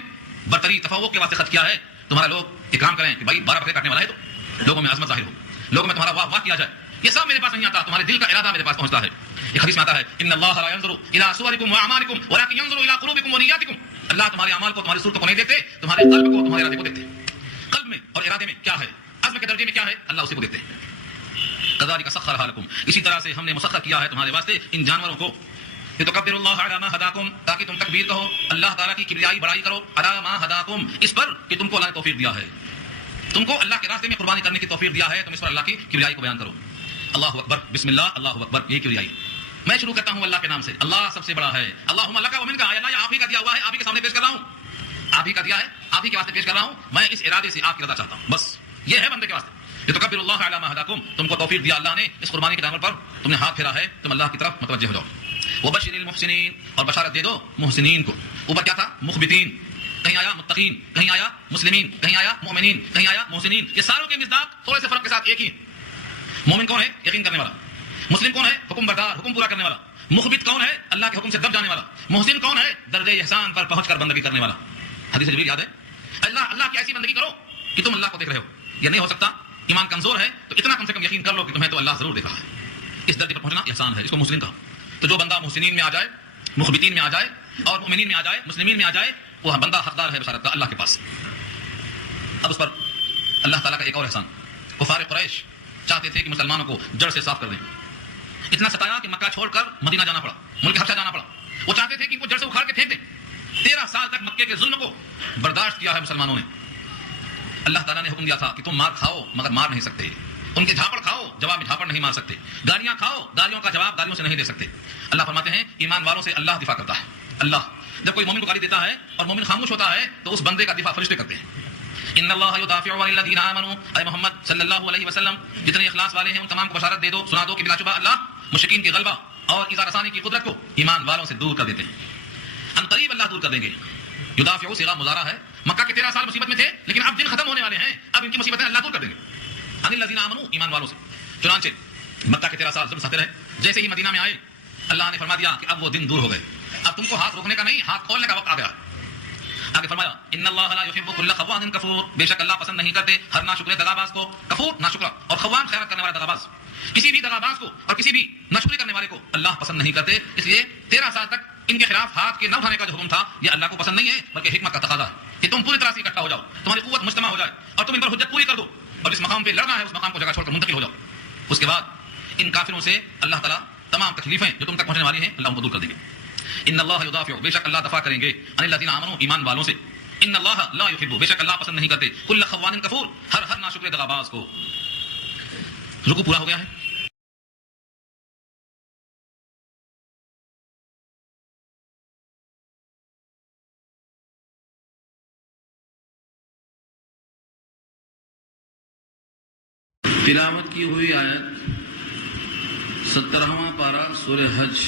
برتری تفوق کے واسطے خط کیا ہے؟ تمہارا لوگ اکرام کریں کہ بھائی 12 بکرے کاٹنے والا ہے، تو لوگوں میں عظمت ظاہر ہو، لوگوں میں تمہارا واہ واہ کیا جائے، یہ سب میرے پاس نہیں آتا، تمہارے دل کا ارادہ میرے پاس پہنچتا ہے۔ ایک حدیث میں آتا ہے ان اللہ لا ينظر الى صوركم واعمالكم ولكن ينظر الى قلوبكم ونياتكم، اللہ تمہارے اعمال کو، تمہاری صورتوں کو نہیں دیکھتے، تمہارے قلب کو، تمہارے ارادے کو دیکھتے، قلب میں اور ارادے میں کیا ہے، عزم کے درجے میں کیا ہے، اللہ اسی کو دیکھتے ہیں۔ كذلك سخرها لكم، اسی طرح سے ہم نے مسخر کیا ہے تمہارے واسطے ان جانوروں کو، لتكبروا الله على ما هداكم، تاکہ تم تکبیر کہو اللہ تعالیٰ کی کبریائی بڑائی کرو، على ما هداكم، اس پر کہ تم کو اللہ نے توفیق دیا ہے، تم کو اللہ کے راستے میں قربانی کرنے کی توفیق دیا ہے، تم اس پر اللہ کی کبریائی کو بیان کرو۔ اللہ اکبر، بسم اللہ، اللہ اکبر، یہی کبریائی۔ میں شروع کرتا ہوں اللہ کے نام سے، اللہ سب سے بڑا ہے۔ اللہم لک و منک، اللہ یہ آپ ہی کا دیا ہوا ہے، آپ ہی کے سامنے پیش کر رہا ہوں، آپ ہی کا دیا ہے، آپ ہی کے واسطے پیش کر رہا ہوں، میں اس ارادے سے آپ کی رضا چاہتا ہوں، بس یہ ہے بندے کے واسطے۔ لتکبر اللہ علی ما ہداکم، تم کو توفیق دیا اللہ نے اس قربانی کے جانور پر، تم نے ہاتھ پھیرا ہے، تم اللہ کی طرف متوجہ ہو جاؤ۔ وبشر المحسنین، اور بشارت دے دو محسنین کو۔ اوپر کیا تھا؟ مخبتین، کہیں آیا متقین، کہیں آیا مسلمین، کہیں آیا مومنین، کہیں آیا محسنین، یہ ساروں کے مصداق تھوڑے سے فرق کے ساتھ ایک ہی۔ مومن کون ہے؟ یقین کرنے والا۔ مسلم کون ہے؟ حکم بردار، حکم پورا کرنے والا۔ مخبت کون ہے؟ اللہ کے حکم سے دب جانے والا۔ محسن کون ہے؟ درجہ احسان پر پہنچ کر بندگی کرنے والا۔ حدیث جبریل یاد ہے؟ اللہ کی ایسی بندگی کرو کہ تم اللہ کو دیکھ رہے ہو۔ یہ نہیں ہو سکتا، ایمان کمزور ہے تو اتنا کم سے کم یقین کر لو کہ تمہیں تو اللہ ضرور دیکھ رہا ہے۔ اس درجے پر پہنچنا احسان ہے، اس کو مسلم کہا۔ تو جو بندہ محسنین میں آ جائے، مخبتین میں آ جائے، اور مومنین میں آ جائے، مسلمین میں آ جائے، وہ بندہ حقدار ہے بشارت کا اللہ کے پاس۔ اب اس پر اللہ تعالیٰ کا ایک اور احسان، کفار قریش چاہتے تھے کہ مسلمانوں کو جڑ سے صاف کر دیں، اتنا ستایا کہ مکہ چھوڑ کر مدینہ جانا پڑا، ملک حبشہ جانا پڑا۔ وہ چاہتے تھے کہ ان کو جڑ سے اکھاڑ کے پھینک دیں۔ 13 سال تک مکے کے ظلم کو برداشت کیا ہے مسلمانوں نے۔ اللہ تعالیٰ نے حکم دیا تھا کہ تم مار کھاؤ مگر مار نہیں سکتے، ان کے جھاپڑ کھاؤ جواب میں جھاپڑ نہیں مار سکتے، گالیاں کھاؤ گالیوں کا جواب گالیوں سے نہیں دے سکتے۔ اللہ فرماتے ہیں ایمان والوں سے اللہ دفاع کرتا ہے۔ اللہ جب کوئی مومن کو گالی دیتا ہے اور مومن خاموش ہوتا ہے تو اس بندے کا دفاع فرشتے کرتے ہیں۔ ان اللہ یدافع عن الذین آمنوا، اے محمد صلی اللہ علیہ وسلم جتنے اخلاص والے ہیں ان تمام کو بشارت دے دو، سنا دو کہ بلا شبہ اللہ مشرکین کے غلبہ اور ایذا رسانی کی قدرت کو ایمان والوں سے دور کر دیتے ہیں۔ ان قریب اللہ دور کر دیں گے۔ یدافع صیغہ مضارع ہے، مکہ کے 13 سال مصیبت میں تھے لیکن اب دن ختم ہونے والے ہیں، اب ان کی مصیبتیں اللہ دور کر دیں گے۔ ان الذین آمنوا، ایمان والوں سے۔ چنانچہ مکہ کے 13 سال ظلم سہتے رہے، جیسے ہی مدینہ میں آئے اللہ نے فرما دیا کہ اب وہ دن دور ہو گئے، اب تم کو ہاتھ روکنے کا نہیں ہاتھ کھولنے کا وقت آ گیا۔ آگے فرمایا ان اللہ لا یحب کل خوان کفور، بے شک اللہ پسند نہیں کرتے ہر ناشکر دغاباز کو، کفور ناشکرا اور خوان خیانت کرنے والا دغاباز۔ کسی بھی دغاباز کو اور کسی بھی ناشکری کرنے والے کو اللہ پسند نہیں کرتے، اس لیے 13 سال تک ان کے خلاف ہاتھ کے نہ اٹھانے کا جو حکم تھا یہ اللہ کو پسند نہیں ہے بلکہ حکمت کا تقاضا ہے کہ تم پوری طرح سے اکٹھا ہو جاؤ، تمہاری قوت مجتمع ہو جائے اور تم ان پر حجت پوری کر دو، اور جس مقام پہ لڑنا ہے اس مقام کو جگہ چھوڑ کر منتقل ہو جاؤ۔ اس کے بعد ان کافروں سے اللہ تعالیٰ تمام تکلیفیں جو تم تک پہنچنے والی ہیں اللہ ان کو دور کر دیں گے۔ ان اللہ یدافع، بے شک اللہ دفاع کریں گے، عن الذین آمنوا، ایمان والوں سے۔ ان اللہ لا یحب، بے شک اللہ پسند نہیں کرتے کل خوان کفور، ہر ناشکر دغاباز کو۔ رکوع پورا ہو گیا ہے۔ تلاوت کی ہوئی آیت 17واں پارہ سورہ حج۔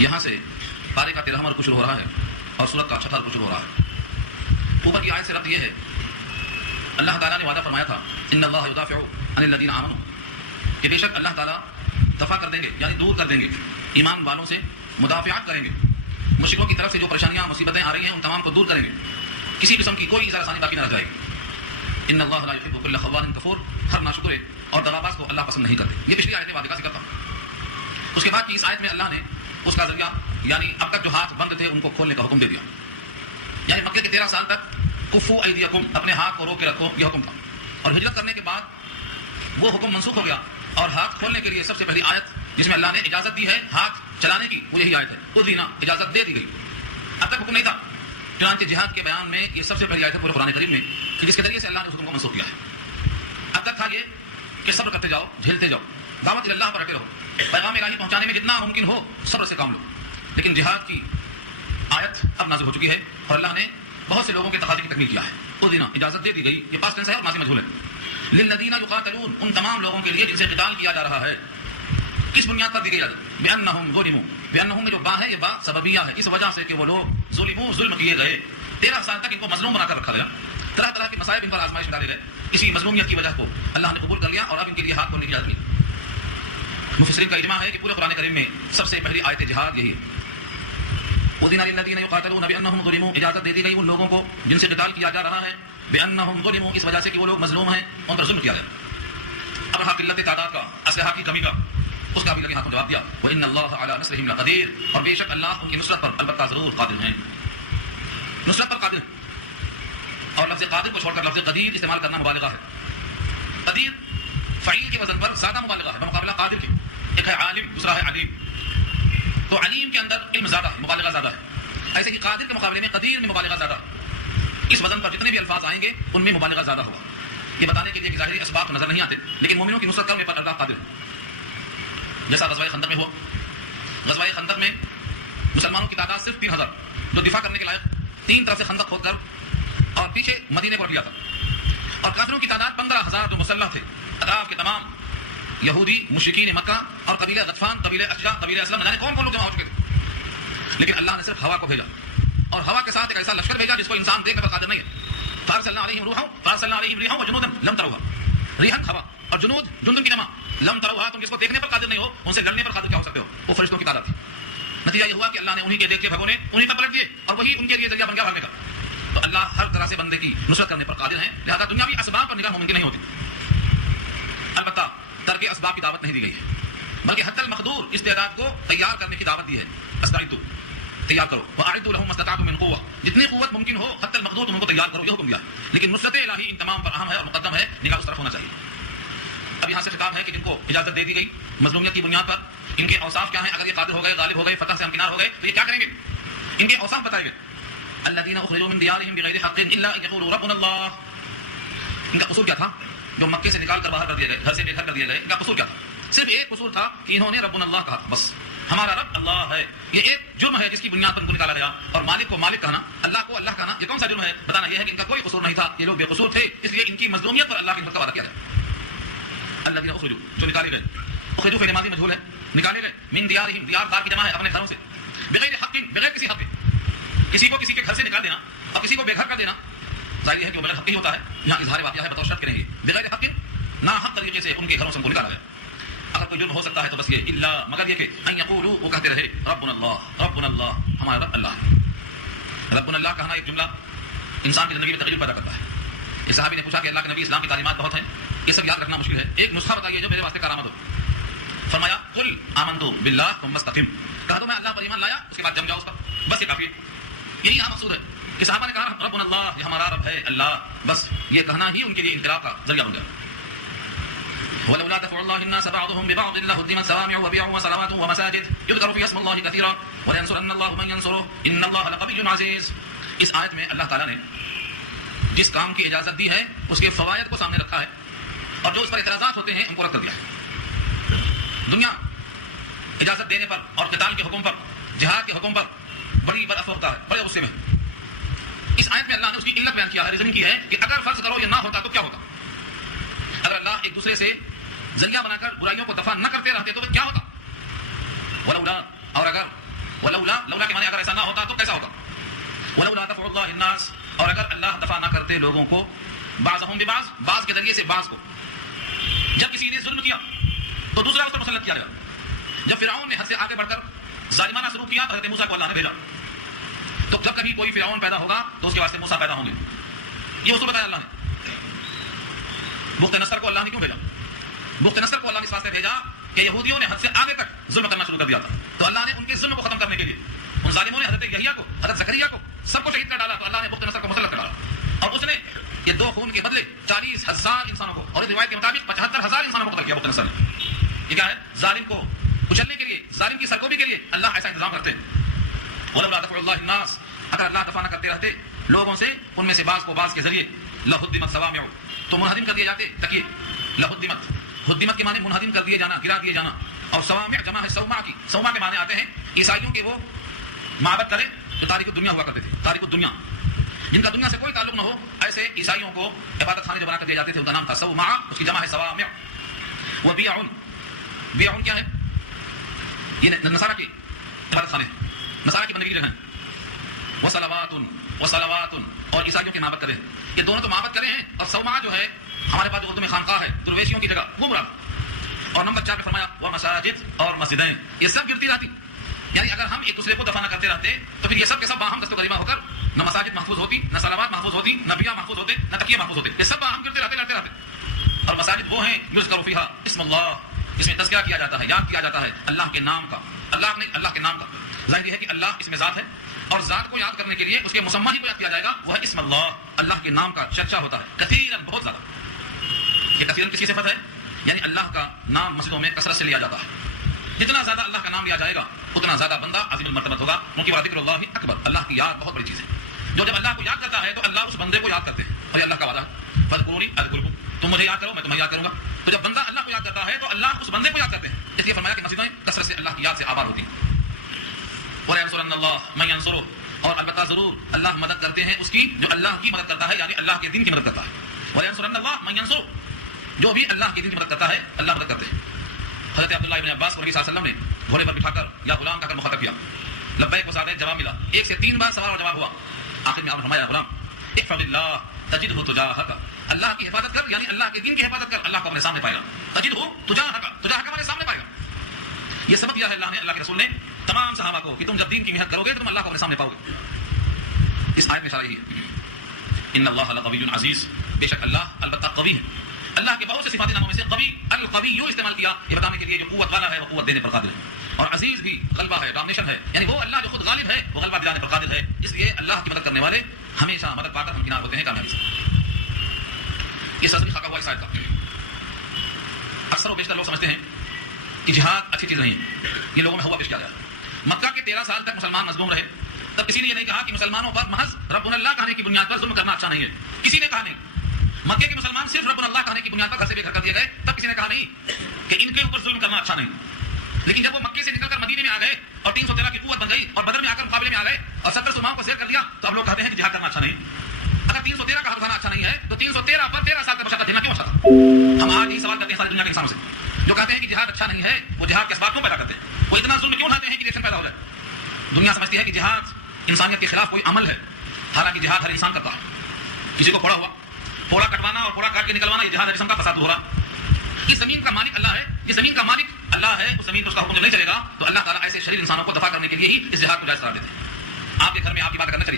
یہاں سے پارے کا 13واں رکوع شروع ہو رہا ہے اور سورت کا 6واں رکوع شروع ہو رہا ہے۔ اوپر کی آیت سے ربط یہ ہے، اللہ تعالیٰ نے وعدہ فرمایا تھا ان اللہ یدافع عن الذین آمنوا، کہ بے شک اللہ تعالیٰ دفاع کر دیں گے یعنی دور کر دیں گے، ایمان والوں سے مدافعات کریں گے، مشرکوں کی طرف سے جو پریشانیاں مصیبتیں آ رہی ہیں ان تمام کو دور کریں گے، کسی قسم کی کوئی ایذا رسانی باقی نہ رہ جائے گی۔ ان اللہ لا یحب کل خوان کفور، ہر ناشکر اور دغاباز کو اللہ پسند نہیں کرتے۔ یہ پچھلی آیت وعدے کا ذکر تھا۔ اس کے بعد کی اس آیت میں اللہ نے اس کا ذریعہ یعنی اب تک جو ہاتھ بند تھے ان کو کھولنے کا حکم دے دیا، یعنی مکے کے 13 سال تک کفو ایدیکم، اپنے ہاتھ کو روک کے رکھو، یہ حکم تھا، اور ہجرت کرنے کے بعد وہ حکم منسوخ ہو گیا، اور ہاتھ کھولنے کے لیے سب سے پہلی آیت جس میں اللہ نے اجازت دی ہے ہاتھ چلانے کی وہ یہی آیت ہے، اذن، اجازت دے دی گئی، اب تک حکم نہیں تھا۔ چنانچہ جہاد کے بیان میں یہ سب سے پہلی آیت ہے پورے قرآن کریم میں کہ جس کے ذریعے سے اللہ نے اس حکم کو منسوخ کیا ہے۔ اب تک تھا یہ کہ صبر کرتے جاؤ، جھیلتے جاؤ، دعوت اللہ پر رکھے رہو، پیغام الہی پہنچانے میں جتنا ممکن ہو صبر سے کام لو۔ لیکن جہاد کی آیت اب نازل ہو چکی ہے اور اللہ نے بہت سے لوگوں کے تقاضے کی تکمیل کیا ہے، اذن، اجازت دے دی گئی، یہ پاسٹ ٹینس ہے اور ماضی مجہول ہے۔ للذین یقاتلون، ان تمام لوگوں کے لیے جن سے قتال کیا جا رہا ہے۔ کس بنیاد پر دی گئی اجازت؟ بانہم ظلموا، بانہم میں جو با ہے یہ با سببیہ ہے، اس وجہ سے کہ وہ لوگ ظلموا، ظلم کیے گئے، 13 سال تک ان کو مظلوم بنا کر رکھا گیا، طرح طرح کے مصائب ان پر آزمائش میں ڈالے گئے، اسی مظلومیت کی وجہ کو اللہ نے قبول کر لیا اور اب ان کے لیے ہاتھ کھولنے کی اجازت دی۔ مفسرین کا اجماع ہے کہ پورے قرآن کریم میں سب سے پہلی آیت جہاد یہی ہے۔ اذن للذین یقاتلون بانہم ظلموا، اجازت دے دی گئی ان لوگوں کو جن سے قتال کیا جا رہا ہے، بانہم ظلموا، اس وجہ سے کہ وہ لوگ مظلوم ہیں، ان پر ظلم کیا گیا۔ اب رہا قلت تعداد کا، اسلحہ کی کمی کا، اس کا بھی لگے ہاتھوں جواب دیا، وان اللہ علی نصرہم لقدیر، اور بے شک اللہ ان کی نصرت پر البتہ ضرور قادر ہیں، نصرت پر قادر۔ اور لفظ قادر کو چھوڑ کر لفظ قدیر استعمال کرنا مبالغہ ہے۔ قدیر فعیل کے وزن پر زیادہ مبالغہ ہے بمقابلہ قادر کے، ایک ہے عالم دوسرا ہے علیم، تو علیم کے اندر علم زیادہ ہے، مبالغہ زیادہ ہے، ایسے ہی قادر کے مقابلے میں قدیر میں مبالغہ زیادہ ہے۔ اس وزن پر جتنے بھی الفاظ آئیں گے ان میں مبالغہ زیادہ ہوگا، یہ بتانے کے لیے کہ ظاہری اسباب نظر نہیں آتے لیکن مومنوں کی نصرت کرنے پر اللہ قادر ہے۔ جیسا غزوہ خندق میں ہوا. غزوہ خندق میں مسلمانوں کی تعداد صرف 3000 جو دفاع کرنے کے لائق 3 طرف سے خندق کھود کر اور پیچھے مدینے کو لیا تھا, اور کافروں کی تعداد 15000 جو مسلح تھے. اطراف کے تمام یہودی مشرکین مکہ اور قبیلہ غطفان, قبیلہ اشجع, قبیلہ اسلم, نہ کون لوگ جمع ہو چکے تھے, لیکن اللہ نے صرف ہوا کو بھیجا, اور ہوا کے ساتھ ایک ایسا لشکر بھیجا جس کو انسان دیکھنے پر قادر نہیں ہے. فارسلنا علیہم روحا فارسلنا علیہم ریحا وجنودا لم تروها. ریحا ہوا اور جنود جندن کی جمع لم تروها, تم جس کو دیکھنے پر قادر نہیں ہو ان سے لڑنے پر قادر کیا ہو سکتے ہو, وہ فرشتوں کی تعداد تھی. نتیجہ یہ ہوا کہ اللہ نے انہی کے دیکھ کے بھگونے انہی پر پلٹ دیے, اور وہی ان کے لیے ذریعہ بن گیا بھاگنے کا. تو اللہ ہر طرح سے بندے کی نصرت کرنے پر قادر ہیں, لہذا دنیاوی اسباب پر نگاہ ممکن نہیں ہوتی. البتہ ترک اسباب کی دعوت نہیں دی گئی ہے, بلکہ حتی المقدور استعداد کو تیار کرنے کی دعوت دی ہے. استعدوا, تیار کرو. واعدوا لهم ما استطعتم من قوه, جتنی قوت ممکن ہو حتی المقدور تم ان کو تیار کرو, یہ حکم دیا. لیکن نصرت الہی ان تمام پر اہم ہے اور مقدم ہے, نگاہ اس طرف ہونا چاہیے. اب یہاں سے خطاب ہے کہ جن کو اجازت دے دی گئی مظلومیت کی بنیاد پر, ان کے اوصاف کیا ہیں؟ اگر یہ قادر ہو گئے, غالب ہو گئے, فتح سے ہمکنار ہو گئے تو یہ کیا کریں گے؟ ان کے اوصاف بتائے گئے. الذين اخرجوا من ديارهم بغير حق الا ان يقولوا ربنا الله. ان کا قصور کیا تھا جو مکے سے نکال کر باہر کر دیے گئے, گھر سے بے گھر کر دیے گئے؟ ان کا قصور کیا تھا؟ صرف ایک قصور تھا کہ انہوں نے ربنا اللہ کہا, بس ہمارا رب اللہ ہے. یہ ایک جرم ہے جس کی بنیاد پر ان کو نکالا گیا, اور مالک کو مالک کہنا, اللہ کو اللہ کہنا, یہ کون سا جرم ہے؟ بتانا یہ ہے کہ ان کا کوئی قصور نہیں تھا, یہ لوگ بے قصور تھے, اس لیے ان کی مظلومیت پر اللہ کی نصرت کا وعدہ کیا گیا. الذين اخرجوا, جو نکالے گئے, اخرجوا فعل ماضی مجهول ہے, نکالے گئے, من دیارہم, دیار دار کی جمع ہے اپنے گھروں سے, بغیر حق, بغیر کسی حق کے. کسی کو کسی کے گھر سے نکال دینا اور کسی کو بے گھر کر دینا ظاہر ہے کہ وہ بغیر حق ہی ہوتا ہے. یہاں اظہار واقعہ ہے, بطور شرط کریں گے بغیر حق, نا حق طریقے سے ان کے گھروں سے ان کو نکالا گیا. اگر کوئی جرم ہو سکتا ہے تو بس یہ الا, مگر یہ کہ ان یقولوا, وہ کہتے رہے ربنا اللہ, ربنا اللہ, ہمارا رب اللہ ہے. ربنا اللہ کہنا ایک جملہ انسان کی زندگی میں تغیر پیدا کرتا ہے. اس صحابی نے پوچھا کہ اللہ کے نبی, اسلام کی تعلیمات بہت ہیں, یہ سب یاد رکھنا مشکل ہے, ایک نسخہ بتائیے جو میرے واسطے کارآمد ہو. فرمایا قل آمنت باللہ ثم استقم, کہا دو میں اللہ پر ایمان لایا, اس کے بعد جم جاؤ اس پر, بس یہ کافی ہے. یہی یہاں مقصود ہے کہ صحابہ نے کہا ربنا اللہ, یہ ہمارا رب ہے اللہ, بس یہ کہنا ہی ان کے لیے انقلاب کا ذریعہ بن گیا. ولولا دفع الله الناس بعضهم ببعض لهدمت صوامع وبيع وصلوات ومساجد يذكر فيها اسم الله كثيرا ولينصرن الله من ينصره ان الله لقوي عزيز. اس آیت میں اللہ تعالیٰ نے جس کام کی اجازت دی ہے اس کے فوائد کو سامنے رکھا ہے, اور جو اس پر اعتراضات ہوتے ہیں ان کو رد کر دیا ہے. دنیا اجازت دینے پر اور قتال کے حکم پر, جہاد کے حکم پر بڑی بدافروختہ ہے, بڑے غصے میں. اس آیت میں اللہ نے اس کی علت بیان کیا ہے, ریزننگ کی ہے کہ اگر فرض کرو یہ نہ ہوتا تو کیا ہوتا. اگر اللہ ایک دوسرے سے ذریعہ بنا کر برائیوں کو دفع نہ کرتے رہتے تو کیا ہوتا. ولولا, اور اگر ولولا, لولا کے معنی اگر ایسا نہ ہوتا تو کیسا ہوتا. ولولا دفع اللہ الناس, اور اگر اللہ دفع نہ کرتے لوگوں کو بعضهم ببعض, بعض کے ذریعے سے بعض کو. جب کسی نے ظلم کیا تو دوسرا اس پر مسلط کیا گیا. جب فرعون نے حد سے آگے بڑھ کر ظالمانہ سلوک کیا تو حضرت موسیٰ کو اللہ نے بھیجا. تو جب کبھی کوئی فرعون پیدا ہوگا تو اس کے واسطے موسیٰ پیدا ہوں گے. یہ اصول بتایا اللہ نے. بخت نصر کو اللہ نے کیوں بھیجا؟ بخت نصر کو اللہ نے اس واسطے بھیجا کہ یہودیوں نے حد سے آگے تک ظلم کرنا شروع کر دیا تھا, تو اللہ نے ان کے ظلم کو ختم کرنے کے لیے ان ظالموں نے حضرت یحییٰ کو, حضرت زکریا کو, سب کو شہید کر ڈالا, تو اللہ نے بخت نصر کو مسلط کر ڈالا. اور اس نے یہ 2 خون کے بدلے 40,000 انسانوں کو, اور اس روایت کے مطابق 75,000 انسانوں کو قتل کیا بخت نصر نے. یہ کیا ہے؟ ظالم کو کچلنے کے لیے, ظالم کی سرکوبی کے لیے اللہ ایسا انتظام کرتے ہیں. ولولا دفع اللہ الناس, اگر اللہ دفع نہ کرتے رہتے لوگوں سے ان میں سے بعض کو بعض کے ذریعے, لہدمت صوامع, تو منہدم کر دیے جاتے تکیے. لہدمت, ہدمت کے معنی منہدم کر دیے جانا, گرا دیے جانا, اور صوامع جمع ہے صومعہ کی. صومعہ کے معنی آتے ہیں عیسائیوں کے وہ معبد کرے جو تاریخ الدنیا ہوا کرتے تھے, تاریخ الدنیا, جن کا دنیا سے کوئی تعلق نہ ہو, ایسے عیسائیوں کو عبادت خانے جو بنا کر دیے جاتے تھے, ان کا نام تھا صومعہ, اس کی جمع ہے صوامع. وہ بیعون, بیعون کیا ہے؟ یہ نصارہ کی عبادت خانے, نصارہ کی بندگی کی جگہ ہیں. وصلوات, اور عیسائیوں کے معبد کرے. یہ دونوں تو معبد کرے ہیں, اور صومعہ جو ہے ہمارے پاس جو اردو میں خانقاہ ہے, درویشیوں کی جگہ, وہ مراد. اور نمبر 4 پہ فرمایا ومساجد, اور مسجدیں, یہ سب گرتی رہتی. یعنی اگر ہم ایک دوسرے کو دفع نہ کرتے رہتے تو پھر یہ سب کے سب باہم دست و غریبہ ہو کر نہ مساجد محفوظ ہوتی, نہ صلوات محفوظ ہوتی, نہ بیع محفوظ ہوتے, نہ تکیے محفوظ ہوتے. یہ سب باہم گرتے رہتے. اور مساجد وہ ہیں یذکر فیہا اسم اللہ, اس میں تذکرہ کیا جاتا ہے, یاد کیا جاتا ہے اللہ کے نام کا. اللہ کے نام کا ظاہر یہ ہے کہ اللہ اس میں ذات ہے, اور ذات کو یاد کرنے کے لیے اس کے مسمى ہی کو یاد کیا جائے گا, وہ ہے اسم اللہ. اللہ کے نام کا چرچا ہوتا ہے کثیرن, بہت زیادہ. یہ کثیرن کس کی صفت ہے؟ یعنی اللہ کا نام مسجدوں میں کثرت سے لیا جاتا ہے. جتنا زیادہ اللہ کا نام لیا جائے گا اتنا زیادہ بندہ عظیم المرتبت ہوگا. کیونکہ ذکر اللہ اکبر, اللہ کی یاد بہت بڑی چیز ہے. جو جب اللہ کو یاد کرتا ہے تو اللہ اس بندے کو یاد کرتے ہیں, اور یہ اللہ کا وعدہ ہے, فاذکرونی اذکرکم, تم مجھے یاد کرو میں تمہیں یاد کروں گا. تو جب بندہ اللہ کو یاد کرتا ہے تو اللہ اس بندے کو یاد کرتے ہیں. اس لیے فرمایا کہ مسجدیں کثرت سے اللہ کی یاد سے آباد ہوتی ہیں. وَلَيَنْصُرَنَّ اللَّهُ مَن يَنْصُرُهُ, اور البتہ ضرور اللہ مدد کرتے ہیں اس کی جو اللہ کی مدد کرتا ہے, یعنی اللہ کے دین کی مدد کرتا ہے. وَلَيَنْصُرَنَّ اللَّهُ مَن يَنْصُرُهُ, جو بھی اللہ کے دین کی مدد کرتا ہے اللہ مدد کرتے ہیں. حضرت عبداللہ ابن عباس کو نبی صلی اللہ علیہ وسلم نے گھوڑے پر بٹھا کر یا غلام کہہ کر مخاطب کیا. لبیک و سعدیک جواب ملا, 1 سے 3 بار سوال اور جواب ہوا. آخر میں آپ نے فرمایا غلام احفظ اللہ تجدہ تجاہک, اللہ کی حفاظت کر یعنی اللہ کے دین کی حفاظت کر, اللہ کو اپنے سامنے پائے گا. تجدہ تجاہک, تجاہک ہمارے سامنے پائے گا. یہ سبق دیا ہے اللہ نے, اللہ کے رسول نے تمام صحابہ کو کہ تم جب دین کی محنت کرو گے تو تم اللہ کو اپنے سامنے پاؤ گے. اس آیت میں اشارہ یہی ہے ان اللہ لقوی عزیز, بے شک اللہ البتہ قوی ہے. اللہ کے بہت سے صفات ناموں میں سے قوی, القوی یوں استعمال کیا یہ بتانے کے لیے جو قوت والا ہے وہ قوت دینے پر قادر ہے, اور عزیز بھی غلبہ ہے, ڈومینیشن ہے, یعنی وہ اللہ جو خود غالب ہے وہ غلبہ دلانے پر قادر ہے. اس لیے اللہ کی مدد کرنے والے ہمیشہ مدد پا کر ہمکنار ہوتے ہیں کامیابی سے. یہ سزمی خاکہ ہوا اس آیت کا. اکثر و بیشتر لوگ سمجھتے ہیں کہ جہاد اچھی چیز نہیں ہے, یہ لوگوں میں ہوا پیش کیا گیا. مکہ کے 13 سال تک مسلمان مظلوم رہے, تب کسی نے یہ نہیں کہا کہ مسلمانوں پر محض ربنا اللہ کہنے کی بنیاد پر ظلم کرنا اچھا نہیں ہے, کسی نے کہا نہیں. مکے کے مسلمان صرف ربنا اللہ کہنے کی بنیاد پر گھر سے بے گھر کر دیے گئے, تب کسی نے کہا نہیں کہ ان کے اوپر ظلم کرنا اچھا نہیں. لیکن جب وہ مکے سے نکل کر مدینے میں آ گئے اور 313 کی قوت بن گئی اور بدر میں آ کر مقابلے میں آ گئے اور 70 سرماؤں کو سیر کر دیا, تو اب لوگ کہتے ہیں کہ جہاد کرنا اچھا نہیں. اگر 313 کا حق اٹھانا اچھا نہیں ہے تو 313 پر 13 سال کا مشقت دینا کیوں اچھا تھا؟ ہم آج یہی سوال کرتے ہیں ساری دنیا کے انسانوں سے جو کہتے ہیں کہ جہاد اچھا نہیں ہے, وہ جہاد کے اسباب کیوں پیدا کرتے ہیں, وہ اتنا ظلم کیوں اٹھاتے ہیں کہ ریشن پیدا ہو جائے. دنیا سمجھتی ہے کہ جہاد انسانیت کے خلاف کوئی عمل ہے, حالانکہ جہاد ہر انسان کرتا ہے. کسی کو پھوڑا ہوا, پھوڑا کٹوانا اور پھوڑا کاٹ کے نکلوانا, یہ جہاد ہے جسم کا فساد ہو رہا. اس زمین کا مالک اللہ ہے, یہ زمین کا مالک اللہ ہے, اس زمین پر اس کا حکم جب نہیں چلے گا تو اللہ تعالیٰ ایسے شریر انسانوں کو دفاع کرنے کے لیے ہی اس جہاد کو جائز قرار دیتے ہیں. آپ کے گھر میں آپ کی بات کرنا چلے,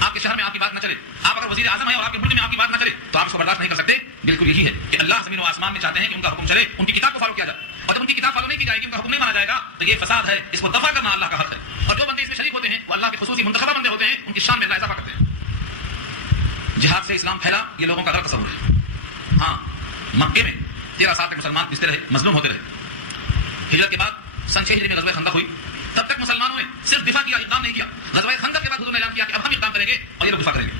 آپ کے شہر میں آپ کی بات نہ چلے, آپ اگر وزیر اعظم ہیں اور آپ کے ملک میں آپ کی بات نہ چلے تو آپ اس کو برداشت نہیں کر سکتے. بالکل یہی ہے کہ اللہ زمین و آسمان میں چاہتے ہیں کہ ان کا حکم چلے, ان کی کتاب کو فالو کیا جائے, اور جب ان کی کتاب فالو نہیں کی جائے گی, ان کا حکم نہیں مانا جائے گا, تو یہ فساد ہے, اس کو دفاع کرنا اللہ کا حق ہے. اور جو بندے اس میں شریک ہوتے ہیں وہ اللہ کے خصوصی منتخبہ بندے ہوتے ہیں, ان کی شان میں اللہ اضافہ کرتے ہیں. جہاد سے اسلام پھیلا یہ لوگوں کا غلط تصور ہے. ہاں, مکے میں 13 سال تک مسلمان پستے رہے, مظلوم ہوتے رہے. ہجرت کے بعد سن 6 ہجری میں غزوہ خندق ہوئی, تب تک مسلمانوں نے صرف دفاع کیا, اقدام نہیں کیا. غزوہ خندق کے بعد حضور نے اعلان کیا کہ اب ہم اقدام کریں گے اور یہ لوگ دفاع کریں گے.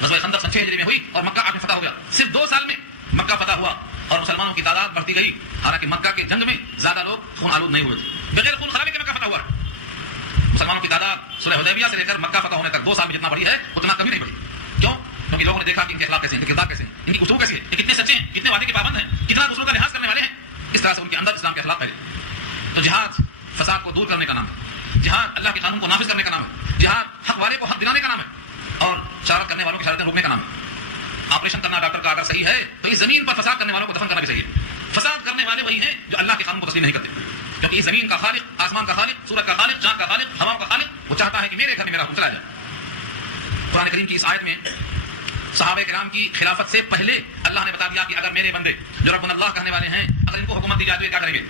غزوہ خندق سن 6 ہجری میں ہوئی اور مکہ 8 میں فتح ہو گیا. صرف 2 سال میں مکہ فتح ہوا اور مسلمانوں کی تعداد بڑھتی گئی, حالانکہ مکہ کے جنگ میں زیادہ لوگ خون آلود نہیں ہوئے تھے. بغیر خون خرابے کے مکہ فتح ہوا ہے. مسلمانوں کی تعداد صلح حدیبیہ سے لے کر مکہ فتح ہونے تک 2 سال میں جتنا بڑھی ہے اتنا کبھی نہیں بڑھی. کیوں؟ کیونکہ لوگوں نے دیکھا کہ ان کے اخلاق کیسے ہیں, ان کے کردار کیسے ہیں, ان کی گفتگو کیسی ہے, یہ کتنے سچے ہیں, کتنے وعدے کے پابند ہیں, کتنا دوسروں کا لحاظ کرنے والے ہیں. اس طرح سے ان کے اندر اسلام کے اخلاق پھیلے. تو جہاد فساد کو دور کرنے کا نام ہے, جہاد اللہ کے قانون کو نافذ کرنے کا نام ہے, جہاد حق والے کو حق دلانے کا نام ہے, اور شرارت کرنے والوں کی شرارتیں روکنے کا نام ہے. آپریشن کرنا ڈاکٹر کا اگر صحیح ہے تو اس زمین پر فساد کرنے والوں کو دفن کرنا بھی صحیح ہے. فساد کرنے والے وہی ہیں جو اللہ کے قانون کو تسلیم نہیں کرتے, کیونکہ اس زمین کا خالق, آسمان کا خالق, سورج کا خالق, چاند کا خالق, ہواؤں کا خالق, وہ چاہتا ہے کہ میرے گھر میں میرا حکم چلا جائے. قرآن کریم کی اس آیت میں صحابہ کرام کی خلافت سے پہلے اللہ نے بتا دیا کہ اگر میرے بندے جو ربنا اللہ کہنے والے ہیں اگر ان کو حکومت دی جائے تو یہ کیا کریں گے.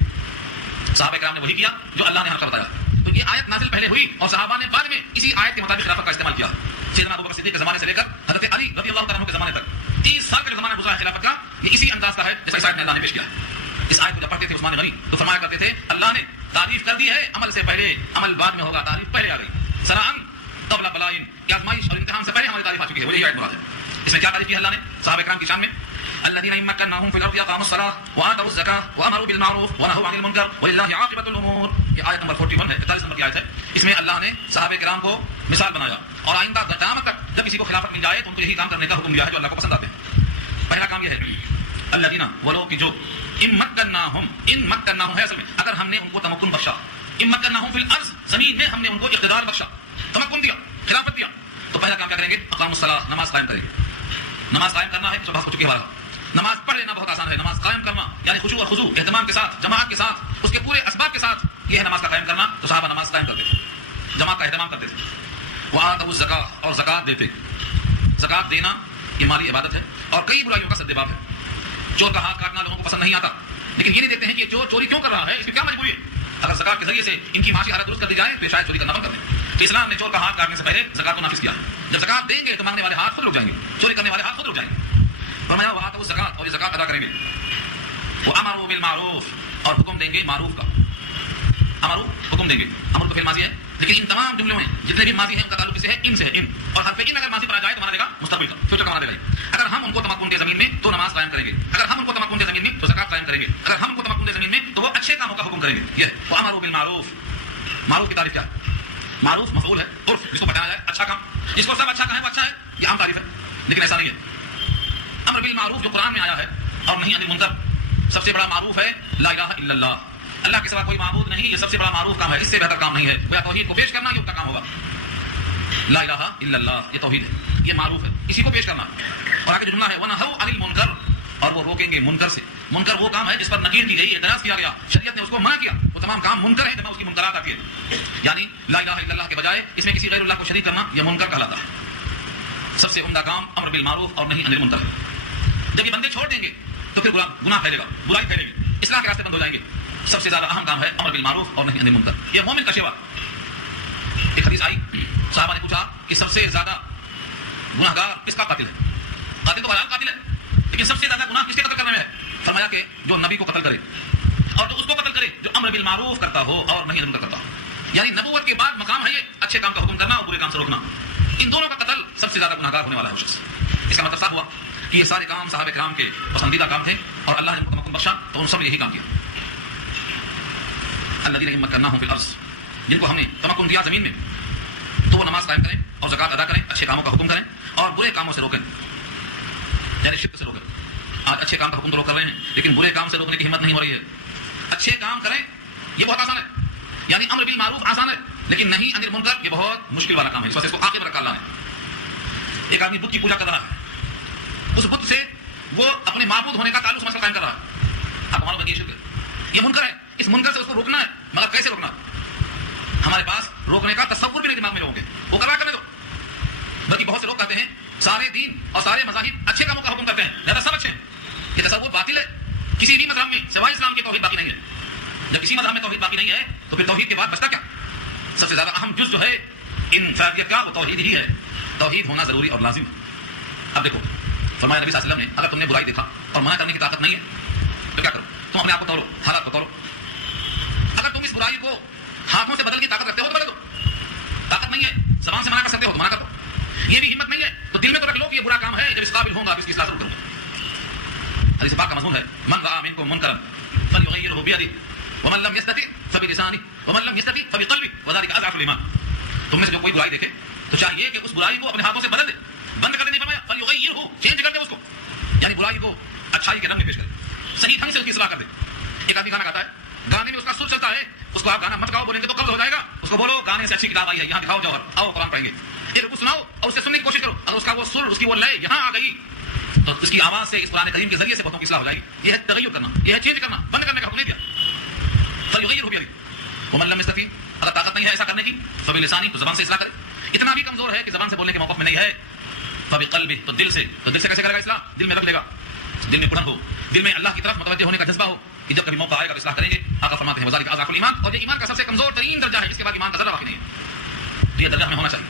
صحابہ کرام نے وہی کیا جو اللہ نے ہم کو بتایا. تو یہ آیت نازل پہلے ہوئی اور صحابہ نے بعد میں اسی آیت کے مطابق خلافت کا استعمال کیا. سیدنا ابوبکر صدیق کے زمانے سے لے کر حضرت علی رضی اللہ تعالیٰ عنہ کے زمانے تک 30 سال کا جو زمانہ گزرا ہے خلافت کا, یہ اسی انداز کا ہے جیسا اس آیت میں اللہ نے پیش کیا ہے. اس آیت کو جب پڑھتے تھے عثمان غنی تو فرمایا کرتے تھے اللہ نے تعریف کر دی ہے عمل سے پہلے, عمل بعد میں ہوگا, تعریف پہلے آ گئی. سران قبل بلائن, کہ آزمائش اور امتحان سے پہلے ہماری تعریف آ چکی ہے. وہی آیت مراد ہے. اس میں کیا تعریف کی اللہ نے صحابہ کرام کی شان میں, الذين إن مكناهم في الأرض أقاموا الصلاة وآتوا الزكاة وأمروا بالمعروف ونهوا عن المنكر ولله عاقبة الأمور. یہ آیت نمبر 41 ہے, 41 نمبر کی آیت ہے. اس میں اللہ نے صحابہ کرام کو مثال بنایا اور آئندہ قیامت تک جب کسی کو خلافت مل جائے تو ان کو یہی کام کرنے کا حکم دیا ہے جو اللہ کو پسند آتے ہیں. پہلا کام یہ ہے الذين, وہ لوگ کہ جو ان مکناہم ہے اصل میں اگر ہم نے ان کو تمکن بخشا, ان مکناہم فی الارض, زمین میں ہم نے ان کو اقتدار بخشا, تمکن دیا, خلافت دیا, تو پہلا کام کیا کریں گے اقاموا الصلاۃ, نماز قائم کریں گے. نماز قائم کرنا ہے, بحث ہو چکی ہے ہمارا. نماز پڑھ لینا بہت آسان ہے, نماز قائم کرنا یعنی خشوع اور خضوع, اہتمام کے ساتھ, جماعت کے ساتھ, اس کے پورے اسباب کے ساتھ, یہ ہے نماز کا قائم کرنا. تو صحابہ نماز قائم کرتے تھے, جماعت کا اہتمام کرتے تھے. وآتوا الزکاۃ, اور زکات دیتے. زکات دینا یہ مالی عبادت ہے اور کئی برائیوں کا سد باب ہے. چور کا ہاتھ کاٹنا لوگوں کو پسند نہیں آتا, لیکن یہ نہیں دیکھتے ہیں کہ چور چوری کیوں کر رہا ہے, اس کی کیا مجبوری ہے. اگر زکات کے ذریعے سے ان کی معاشی حالت درست کر دی جائے تو شاید چوری کرنا بند کر دیں. تو اسلام نے چور کا ہاتھ کاٹنے سے پہلے زکات کو نافذ کیا. جب زکات دیں گے تو مانگنے والے ہاتھ خود رک جائیں گے, چوری کرنے والے ہاتھ خود رک جائیں گے. فرمایا وآتوا الزکاۃ, اور یہ زکات ادا کریں گے. وامروا بالمعروف, اور حکم دیں گے معروف کا. امروا, حکم دیں گے. امر تو فعل ماضی ہے, لیکن ان تمام جملوں میں جتنے بھی ماضی ہیں ان کا تعلق کس سے ہے, ان سے ہے, ان. اور حرف ان اگر ماضی پر آ جائے تو مانا دے گا مستقبل کا, فیوچر کا مانا دے گا. اگر ہم ان کو تمکن کے زمین میں تو نماز قائم کریں گے, اگر ہم ان کو تمکن کے زمین میں تو زکات قائم کریں گے. کریں گے. اگر ہم ان کو تمکن دیں زمین میں تو وہ اچھے کاموں کا حکم کریں گے. یہ وامروا بالمعروف. معروف کی تعریف کیا ہے؟ معروف مفعول ہے، عرف جس کو بتایا جائے اچھا کام، جس کو سب اچھا کہیں وہ اچھا ہے، یہ عام تعریف ہے. لیکن ایسا نہیں ہے. امر بالمعروف جو قرآن میں آیا ہے اور نہیں عن المنکر، سب سے بڑا معروف ہے لا الہ الا اللہ. اللہ کے سوا کوئی معبود نہیں، یہ سب سے بڑا معروف کام ہے. اس سے بہتر کام نہیں ہے. وہ توحید کو پیش کرنا یہ ان کا کام ہوگا. لا الہ الا اللہ یہ توحید ہے، یہ معروف ہے، اسی کو پیش کرنا. اور آگے جو جملہ ہے وَنَهَوْا عَنِ الْمُنْكَرِ، اور وہ روکیں گے منکر سے. منکر وہ کام ہے جس پر نکیر کی گئی، اعتراض کیا گیا، شریعت نے اس کو منع کیا. وہ تمام کام منکر ہیں جب اس کی منکرات آتی ہے. یعنی لا الہ الا اللہ کے بجائے اس میں کسی غیر اللہ کو شریک کرنا یہ منکر کہلاتا ہے. سب سے عمدہ کام امر بالمعروف اور نہیں عن المنکر ہے. جب یہ بندے چھوڑ دیں گے تو پھر گناہ پھیلے گا، برائی پھیلے گی، اصلاح کے راستے بند ہو جائیں گے. سب سے زیادہ اہم کام ہے امر بالمعروف اور نہیں عن المنکر. یہ مومن کا شیوا. ایک حدیث آئی، صحابہ نے پوچھا کہ سب سے زیادہ گناہ گار کس کا قاتل ہے؟ قاتل تو حرام قاتل ہے، لیکن سب سے زیادہ گناہ کس کے قتل کرنے میں ہے؟ فرمایا کہ جو نبی کو قتل کرے، اور جو اس کو قتل کرے جو امر بالمعروف کرتا ہو اور نہیں عن المنکر کرتا ہو. یعنی نبوت کے بعد مقام ہے یہ اچھے کام کا حکم کرنا اور برے کام سے روکنا. ان دونوں کا قتل سب سے زیادہ گناہ گار ہونے والا ہے شخص. اس کا مطلب صاف ہوا کہ یہ سارے کام صحابہ کرام کے پسندیدہ کام تھے اور اللہ نے ان کو تمکن بخشا تو ان سب نے یہی کام کیا. الذین مکناہم فی الارض، جن کو ہم نے تمکن دیا زمین میں تو وہ نماز قائم کریں اور زکات ادا کریں، اچھے کاموں کا حکم کریں اور برے کاموں سے روکیں، یعنی شرک سے روکیں. آج اچھے کام کا حکم تو لوگ کر رہے ہیں لیکن برے کام سے روکنے کی ہمت نہیں ہو رہی ہے. اچھے کام کریں یہ بہت آسان ہے، یعنی امر بالمعروف آسان ہے، لیکن نہیں عن المنکر یہ بہت مشکل والا کام ہے. اس کو آخر میں رکھا اللہ نے. ایک آدمی بت کی پوجا کر رہا ہے، اس بت سے وہ اپنے معبود ہونے کا تعلق مسئلہ قائم کر رہا ہے. آپ معلوم ہے کہ یہ شرک ہے، یہ منکر ہے. اس منکر سے اس کو روکنا ہے، مگر کیسے روکنا؟ ہمارے پاس روکنے کا تصور بھی نہیں دماغ میں لوگوں کے، وہ کرنے دو. بلکہ بہت سے لوگ کہتے ہیں سارے دین اور سارے مذاہب اچھے کاموں کا حکم کرتے ہیں، لہذا سب اچھے ہیں. یہ تصور باطل ہے. کسی بھی مذہب میں سوائے اسلام کے توحید باقی نہیں ہے. جب کسی مذہب میں توحید باقی نہیں ہے تو پھر توحید کے بعد بچتا کیا؟ سب سے زیادہ اہم جز جو ہے ان فردیت کا وہ توحید ہی ہے. توحید ہونا ضروری اور لازم ہے. اب دیکھو فرمایا نبی صلی اللہ علیہ وسلم نے اگر تم نے برائی دیکھا اور منع کرنے کی طاقت نہیں ہے تو کیا کرو؟ تم اپنے آپ کو توڑو، حالات کو توڑو. اگر تم اس برائی کو ہاتھوں سے بدل کی طاقت رکھتے ہو تو بدل دو. طاقت نہیں ہے زبان سے منع کر سکتے ہو تو منع کر دو. یہ بھی ہمت نہیں ہے تو دل میں تو رکھ لو کہ یہ برا کام ہے، جب اس قابل ہوں گا اس کی اصلاح ضرور کروں گا. حدیث پاک کا مضمون ہے من رأى منكم منكرا فليغيره بيده ومن لم يستطع فبلسانه ومن لم يستطع فبقلبه وذلك اضعف الايمان. تم میں سے جو کوئی برائی دیکھے تو چاہیے کہ اس برائی کو اپنے ہاتھوں سے بدل دے، بند کر دے. نہیں فرمایا فليغيره، چینج کر دے اس کو، یعنی برائی کو اچھائی کے رنگ میں پیش کر دے، صحیح ڈھنگ سے اس کی اصلاح کر دے. ایک آدمی گانا گاتا ہے، گانے میں اس کا سر چلتا ہے، اس کو آپ گانا مت گاؤ بولیں گے تو قبض ہو جائے گا. اس کو بولو گانے سے اچھی کتاب آئی ہے، یہاں دکھاؤ جوہر، آؤ قرآن پڑھیں گے. ایک رکوع سناؤ اور اسے سننے کی کوشش کرو. اگر اس کا وہ سر، اس کی وہ لے یہاں آ گئی تو اس کی آواز سے اس قرآن کریم کے ذریعے سے بہتوں کی اصلاح ہو جائے گی. یہ ہے تغیر کرنا، یہ ہے چینج کرنا، بند کرنے کا حکم نہیں دیا. فلیغیرہ بیدہ ومن لم یستطع، اگر طاقت نہیں ہے ایسا کرنے کی فبلسانہ، تو زبان سے اصلاح کرے. اتنا بھی کمزور ہے کہ زبان سے بولنے کے موقف میں نہیں ہے فبقلبہ، تو دل سے. تو دل سے کیسے کرے گا اصلاح؟ دل میں رکھ لے گا، دل میں کڑن ہو، دل میں اللہ کی طرف متوجہ ہونے کا جذبہ ہو کہ جب کبھی موقع آئے گا تو اصلاح کریں گے. آقا فرماتے ہیں وذالک اضعف الایمان، اور یہ ایمان کا سب سے کمزور ترین درجہ ہے، اس کے بعد ایمان کا ذرہ باقی نہیں ہے. تو یہ درجہ ہمیں ہونا چاہیے.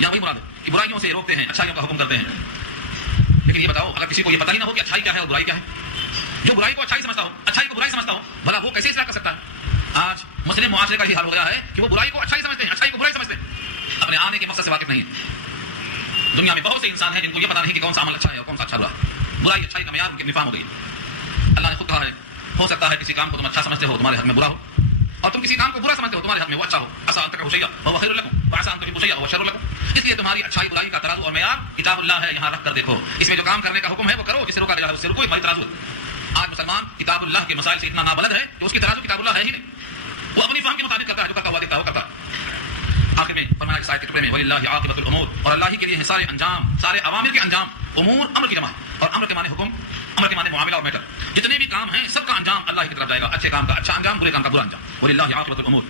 یہاں وہی مراد ہے کہ برائیوں سے روکتے ہیں، اچھائیوں کا حکم کرتے ہیں. لیکن یہ بتاؤ اگر کسی کو یہ پتہ ہی نہ ہو کہ اچھائی کیا ہے اور برائی کیا ہے، جو برائی کو اچھائی سمجھتا ہو، اچھائی کو برائی سمجھتا ہو، بھلا وہ کیسے اصلاح کر سکتا ہے؟ آج مسلم معاشرے کا یہ حال ہو گیا ہے کہ وہ برائی کو اچھائی سمجھتے ہیں، اچھائی کو برائی سمجھتے ہیں، اپنے آنے کے مقصد سے واقف نہیں ہے. دنیا میں بہت سے انسان ہیں جن کو یہ پتہ نہیں کہ کون سا عمل اچھا ہے اور کون سا اچھا برا ہے. برائی اچھائی کا معیار ان کے نفاق ہو گئی. اللہ نے خود کہا ہے ہو سکتا ہے کسی کام کو تم اچھا سمجھتے ہو تمہارے حق میں برا ہو، اور تم کسی کام کو برا سمجھتے ہو تمہارے حق میں وہ اچھا ہو. عسیٰ ان تکرہوا شیئا وہو خیر لکم وعسیٰ ان تحبوا شیئا وہو شر لکم. اس لیے تمہاری اچھائی برائی کا ترازو اور معیار کتاب اللہ ہے، یہاں رکھ کر دیکھو. اس میں جو کام کرنے کا حکم ہے وہ کرو، جسے روکا گیا ہے اس سے رکو. ہماری ترازو ہے. آج مسلمان کتاب اللہ کے مسائل سے اتنا نابلد ہے کہ اس کی ترازو کتاب اللہ ہے ہی نہیں. وہ اپنی فہم کے مطابق کرتا ہے، جو کرتا ہوا دیکھتا ہے وہ کرتا ہے. آخر میں فرمایا اس آیت کے ٹکڑے میں وَلِلَّهِ عَاقِبَةُ الْأُمُورِ، اور اللہ ہی کے لیے ہیں سارے انجام، سارے عوامل کے انجام. امور امر کی جمع ہے، اور امر کے معنی حکم، امر کے معنی معاملہ اور میٹر. جتنے بھی کام ہیں سب کا انجام اللہ کی طرف جائے گا. اچھے کام کا اچھا انجام، برے کام کا برا انجام. وَلِلَّهِ عَاقِبَةُ الْأُمُورِ.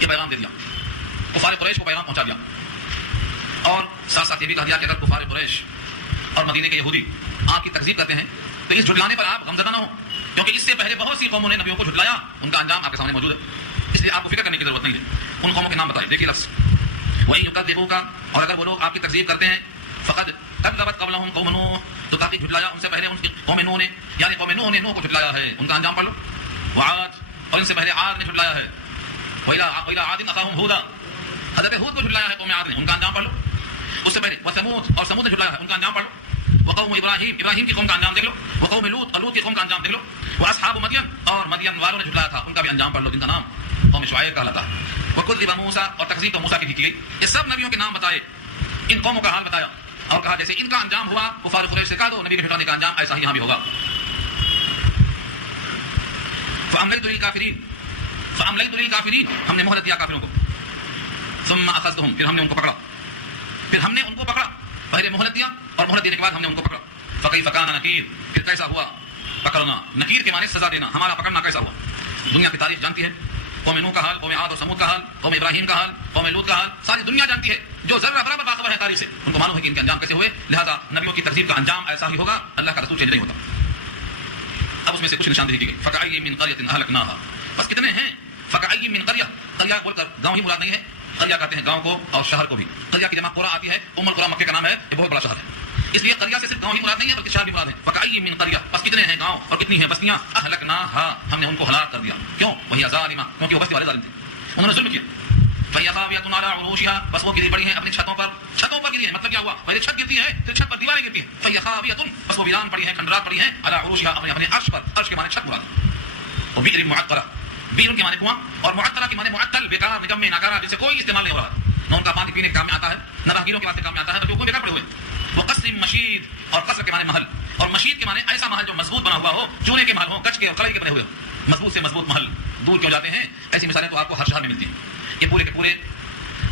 یہ پیغام دے دیا، کفار قریش کو پیغام پہنچا دیا. اور ساتھ ساتھ یہ بھی کہا دیا کہ اگر کفار قریش اور مدینے کے یہودی آپ کی تکذیب کرتے ہیں تو اس جھٹلانے پر آپ غمزدہ نہ ہو، کیونکہ اس سے پہلے بہت سی قوموں نے نبیوں کو جھٹلایا، ان کا انجام آپ کے سامنے موجود ہے. اس لیے آپ کو فکر کرنے کی ضرورت نہیں ہے. ان قوموں کے نام بتائیں. دیکھیے لفظ وَإِن يُكَذِّبُوكَ، اور اگر وہ لوگ آپ کی تکذیب کرتے ہیں فقد كذبت قبلهم قوم نوح، تو تاکہ جھٹلایا ان سے پہلے ان کی قوم نوح نے، یعنی قوم نوح نے نوح کو جھٹلایا ہے. ان کا انجام پڑھ لو. وعاد، اور ان سے پہلے عاد نے جھٹلایا ہے. وَإِلَىٰ عَادٍ أَخَاهُمْ هُودًا، حضرت ہود کو جھٹلایا ہے قوم عاد نے. ان کا انجام پڑھ لو. اس سے پہلے وثمود، اور سمود نے جھٹلایا ہے. ان کا انجام پڑھ لو. وقوم ابراہیم، ابراہیم کی قوم کا انجام دیکھ لو. وقوم لوط، اور لوط کی قوم کا انجام دیکھ لو. وہ اصحاب مدین اور مدین والوں نے جھٹلایا تھا، ان کا بھی انجام پڑھ لو، جن کا نام قوم شعیب کہلاتا ہے. وکذب موسیٰ اور تکذیب تو موسیٰ کی کی گئی. یہ سب نبیوں کے نام بتائے، ان قوموں کا حال بتایا اور کہا جیسے ان کا انجام ہوا کفار قریش سے کہا دو نبی کے جھٹلانے کا انجام ایسا ہی یہاں بھی ہوگا. فأمليت للكافرين ہم نے مہلت دیا کافروں کو. ثم اخذتهم پھر ہم نے ان کو پکڑا پہلے مہلت دیا اور مہلت دینے کے بعد ہم نے ان کو پکڑا. فكيف كان نكير پھر کیسا ہوا پکڑنا. نکیر کے معنی سزا دینا، ہمارا پکڑنا کیسا ہوا. دنیا کی تاریخ جانتی ہے، قوم نوح کا حال، قوم عاد اور ثمود کا حال، قوم ابراہیم کا حال، قوم لوط کا حال، ساری دنیا جانتی ہے. جو ذرہ برابر باخبر ہے تاریخ سے ان کو معلوم ہے کہ ان کے انجام کیسے ہوئے، لہذا نبیوں کی تکذیب کا انجام ایسا ہی ہوگا. اللہ کا رسول چینج نہیں ہوتا. اب اس میں سے کچھ نشاندہی کی گئی. فكأي من قرية أهلكناها بس کتنے ہیں. فكأي من قرية، قريہ بول کر گاؤں ہی مراد نہیں ہے، قريہ کہتے ہیں گاؤں کو اور شہر کو بھی. قريہ کی جمع قرى آتی ہے، القرى مکہ کا نام ہے، یہ بہت بڑا شہر ہے، اس لیے قريہ سے صرف گاؤں ہی مراد نہیں ہے بلکہ شہر بھی مراد ہے. فكأي من قرية بس کتنے ہیں گاؤں اور کتنی ہیں بستیاں. أهلكناها ہم نے ان کو ہلاک کر دیا. کیوں؟ وہی ظالمہ، کیونکہ وہ بستی والے ظالم تھے، انہوں نے ظلم کیا. فهي خاوية على عروشها بس وہ گری پڑی ہیں اپنی چھتوں پر گری ہیں. مطلب کیا ہوا؟ پہلے چھت گرتی ہے پھر چھت پر دیواریں گرتی ہیں. فهي خاوية بس وہ ویران پڑی ہیں، کھنڈرات پڑی ہیں، على عروشها اپنے عرش پر. عرش کے معنی چھت مراد ہے. اور بئر معطلہ، بئر کے معنی کنواں اور معطلہ کے معنی معطل، بیکار، نکمے، ناکارہ، جس سے کوئی استعمال نہیں ہو رہا. نہ ان کا پانی پینے کے کام میں آتا ہے، نہ راہگیروں کے واسطے کام میں آتا ہے، بلکہ وہ بیکار پڑے ہوئے. وہ قصر مشید اور قصر کے معنی محل اور مشید کے معنی ایسا محل جو مضبوط بنا ہوا ہو، چونے کے محل ہو، گچ کے اور کڑائی کے بنے ہوئے ہو. مضبوط سے مضبوط محل دور کیوں جاتے ہیں؟ ایسی مثالیں تو آپ کو ہر شہر میں ملتی ہیں. یہ پورے کے پورے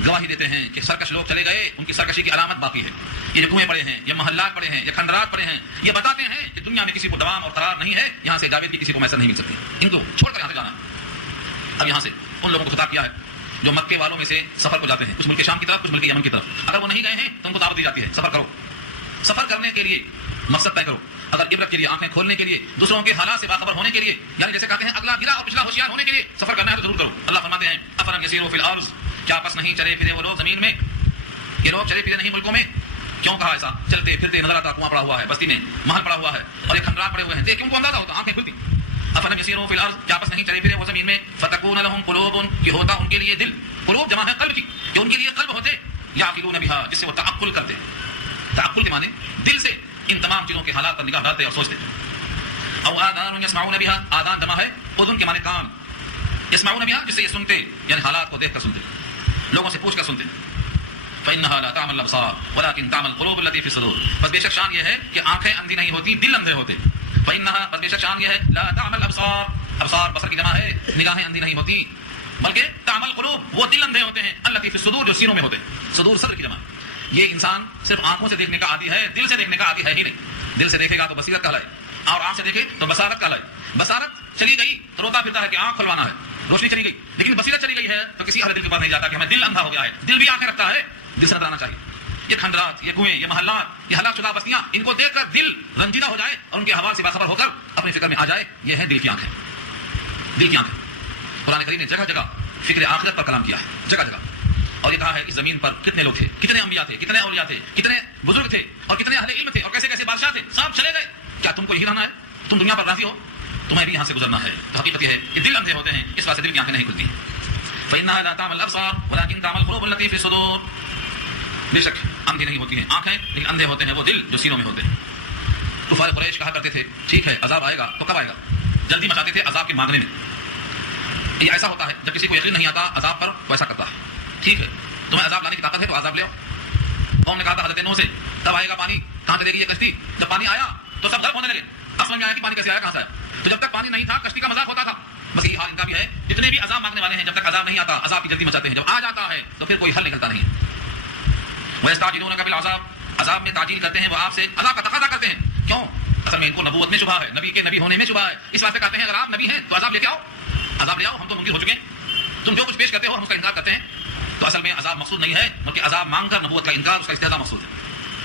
گواہی دیتے ہیں کہ سرکش لوگ چلے گئے، ان کی سرکشی کی علامت باقی ہے. یہ جو کنویں پڑے ہیں، یہ محلات پڑے ہیں، یہ کھنڈرات پڑے ہیں، یہ بتاتے ہیں کہ دنیا میں کسی کو دوام اور قرار نہیں ہے. یہاں سے جاوید کی کسی کو میسر نہیں مل سکتی، ان کو چھوڑ کر یہاں سے جانا. اب یہاں سے ان لوگوں کو خطاب کیا ہے جو مکے والوں میں سے سفر کو جاتے ہیں، کچھ ملک شام کی طرف، کچھ ملک یمن کی طرف. اگر وہ نہیں گئے ہیں تو ان کو دعوت دی جاتی ہے سفر کرو. سفر کرنے کے لیے مقصد طے کرو، اگر عبرت کے لیے، آنکھیں کھولنے کے لیے، دوسروں کے حالات سے باخبر ہونے کے لیے، یعنی جیسے کہتے ہیں اگلا گرا اور پچھلا ہوشیار ہونے کے لیے سفر کرنا ہے تو ضرور کرو. اللہ فرماتے ہیں افلم یسیروا فی الارض کیا پس نہیں چلے پھرے وہ لوگ زمین میں. یہ لوگ چلے پھرے نہیں ملکوں میں. کیوں کہا ایسا؟ چلتے پھرتے نظر آتا کنواں پڑا ہوا ہے بستی میں، محل پڑا ہوا ہے اور ایک کھنڈرات پڑے ہوئے ہیں. دیکھ کیوں کو اندازہ ہوتا، آنکھیں کھلتی. افلم یسیروا فی الارض کیا پس نہیں چلے پھرے وہ زمین میں. فتکون لهم قلوب کہ ہوتا ان کے لیے دل. قلوب جمع ہے قلب کی، کہ ان کے لیے قلب ہوتے. یعقلون بها جس سے وہ تعقل کرتے. تعقل کے معنی دل سے ان تمام چیزوں کے حالات پر نگاہ ڈالتے اور سوچتے. او آذان یسمعون بها آذان جمع ہے اذن کے معنی کان. یسمعون بها جس سے یہ سنتے، یعنی حالات کو دیکھ کر سنتے، لوگوں سے پوچھ کر سنتے. فإنها لا تعمل الأبصار ولكن تعمل القلوب التي في الصدور بس بے شک شان یہ ہے کہ آنکھیں اندھی نہیں ہوتی، دل اندھے ہوتے. فإنها بس بے شک شان یہ ہے لا تعمل الأبصار، ابصار بصر کی جمع ہے، نگاہیں اندھی نہیں ہوتی، بلکہ تعمل القلوب وہ دل اندھے ہوتے ہیں، التي في الصدور جو سینوں میں ہوتے ہیں. صدور صدر کی جمع. یہ انسان صرف آنکھوں سے دیکھنے کا عادی ہے، دل سے دیکھنے کا عادی ہے ہی نہیں. دل سے دیکھے گا تو بصیرت کہلائے اور آنکھ سے دیکھے تو بصارت کہلائے. بصارت چلی گئی تو روتا پھرتا ہے کہ آنکھ کھلوانا ہے، روشنی چلی گئی. لیکن بصیرت چلی گئی ہے تو کسی اہل دل کے پاس نہیں جاتا کہ ہمیں دل اندھا ہو گیا ہے. دل بھی آنکھیں رکھتا ہے، دل سے نظر آنا چاہیے. یہ کھنڈرات، یہ کنویں، یہ محلات، یہ ہلاک شدہ بستیاں، ان کو دیکھ کر دل رنجیدہ ہو جائے اور ان کے حوال سے باخبر ہو کر اپنی فکر میں آ جائے. یہ ہے دل کی آنکھیں. دل کی آنکھیں. قرآن کریم نے جگہ جگہ فکر آخرت پر کلام کیا ہے، جگہ جگہ. اور یہ کہا ہے کہ زمین پر کتنے لوگ تھے، کتنے انبیاء تھے، کتنے اولیاء تھے، کتنے بزرگ تھے اور کتنے اہل علم تھے اور کیسے کیسے بادشاہ تھے، سب چلے گئے. کیا تم کو یہی رہنا ہے؟ تم دنیا پر راضی ہو؟ تمہیں بھی یہاں سے گزرنا ہے. تو حقیقت یہ ہے کہ دل اندھے ہوتے ہیں، اس واسطے دل کی آنکھیں نہیں کھلتی. فإنها لا تعمل الأبصار ولكن تعمل القلوب التي في الصدور بے شک اندھی نہیں ہوتی ہیں آنکھیں، لیکن اندھے ہوتے ہیں وہ دل جو سینوں میں ہوتے ہیں. کفار قریش کہا کرتے تھے ٹھیک ہے عذاب آئے گا تو کب آئے گا؟ جلدی مچاتے تھے عذاب کے مانگنے میں. یہ ایسا ہوتا ہے جب کسی کو یقین نہیں آتا عذاب پر ویسا کرتا ہے. ٹھیک ہے تمہیں عذاب لانے کی طاقت ہے تو عذاب لے آؤ. قوم نے کہا تھا حضرت نوح سے کب آئے گا پانی، کہاں سے دے گی یہ کشتی؟ جب پانی آیا تو سب غرق ہونے لگے. اصل میں آیا کہ پانی کیسے آیا، کہاں سے آیا؟ تو جب تک پانی نہیں تھا کشتی کا مذاق ہوتا تھا. بس یہی حال ان کا بھی ہے. جتنے بھی عذاب مانگنے والے ہیں جب تک عذاب نہیں آتا عذاب کی جلدی مچاتے ہیں، جب آ جاتا ہے تو پھر کوئی حل نکلتا نہیں ہے. وَيَسْتَعْجِلُونَكَ بِالْعَذَابِ عذاب میں تعجیل کرتے ہیں، وہ آپ سے عذاب کا تقاضا کرتے ہیں. کیوں؟ اصل میں ان کو نبوت میں شبہ ہے، نبی کے نبی ہونے میں شبہ ہے. اس واسطے کہتے ہیں اگر آپ نبی ہیں تو عذاب لے کے آؤ، عذاب لے آؤ، ہم تو منکر ہو چکے ہیں. تم جو کچھ پیش کرتے ہو ہم اس کا انکار کرتے ہیں. تو اصل میں عذاب مقصود نہیں ہے بلکہ عذاب مانگ کر نبوت کا انکار، اس کا استہزاء مقصود ہے.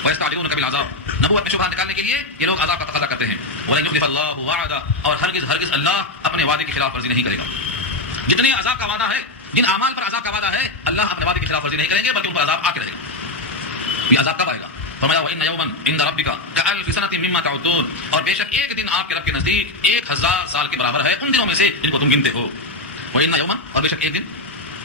وَيَسْتَعْجِلُونَكَ بِالْعَذَابِ نبوت میں شبہ نکالنے کے لیے یہ لوگ عذاب کا تقاضا کرتے ہیں. وَلَن يُخْلِفَ اللَّهُ وَعْدَهُ اور ہرگز اللہ اپنے وعدے کی خلاف ورزی نہیں کرے گا. جتنے عذاب کا وعدہ ہے، جن اعمال پر عذاب کا وعدہ ہے، اللہ اپنے وعدے کی خلاف ورزی نہیں کریں گے بلکہ ان پر عذاب آ کے رہے گا. یہ عذاب کب آئے گا؟ فرمایا وَإِنَّ يَوْمًا عِندَ رَبِّكَ كَأَلْفِ سَنَةٍ مِّمَّا تَعُدُّونَ اور بے شک ایک دن آپ کے رب کے نزدیک 1000 سال کے برابر ہے ان دنوں میں سے جن کو تم گنتے ہو. وَإِنَّ يَوْمًا اور بے شک ایک دن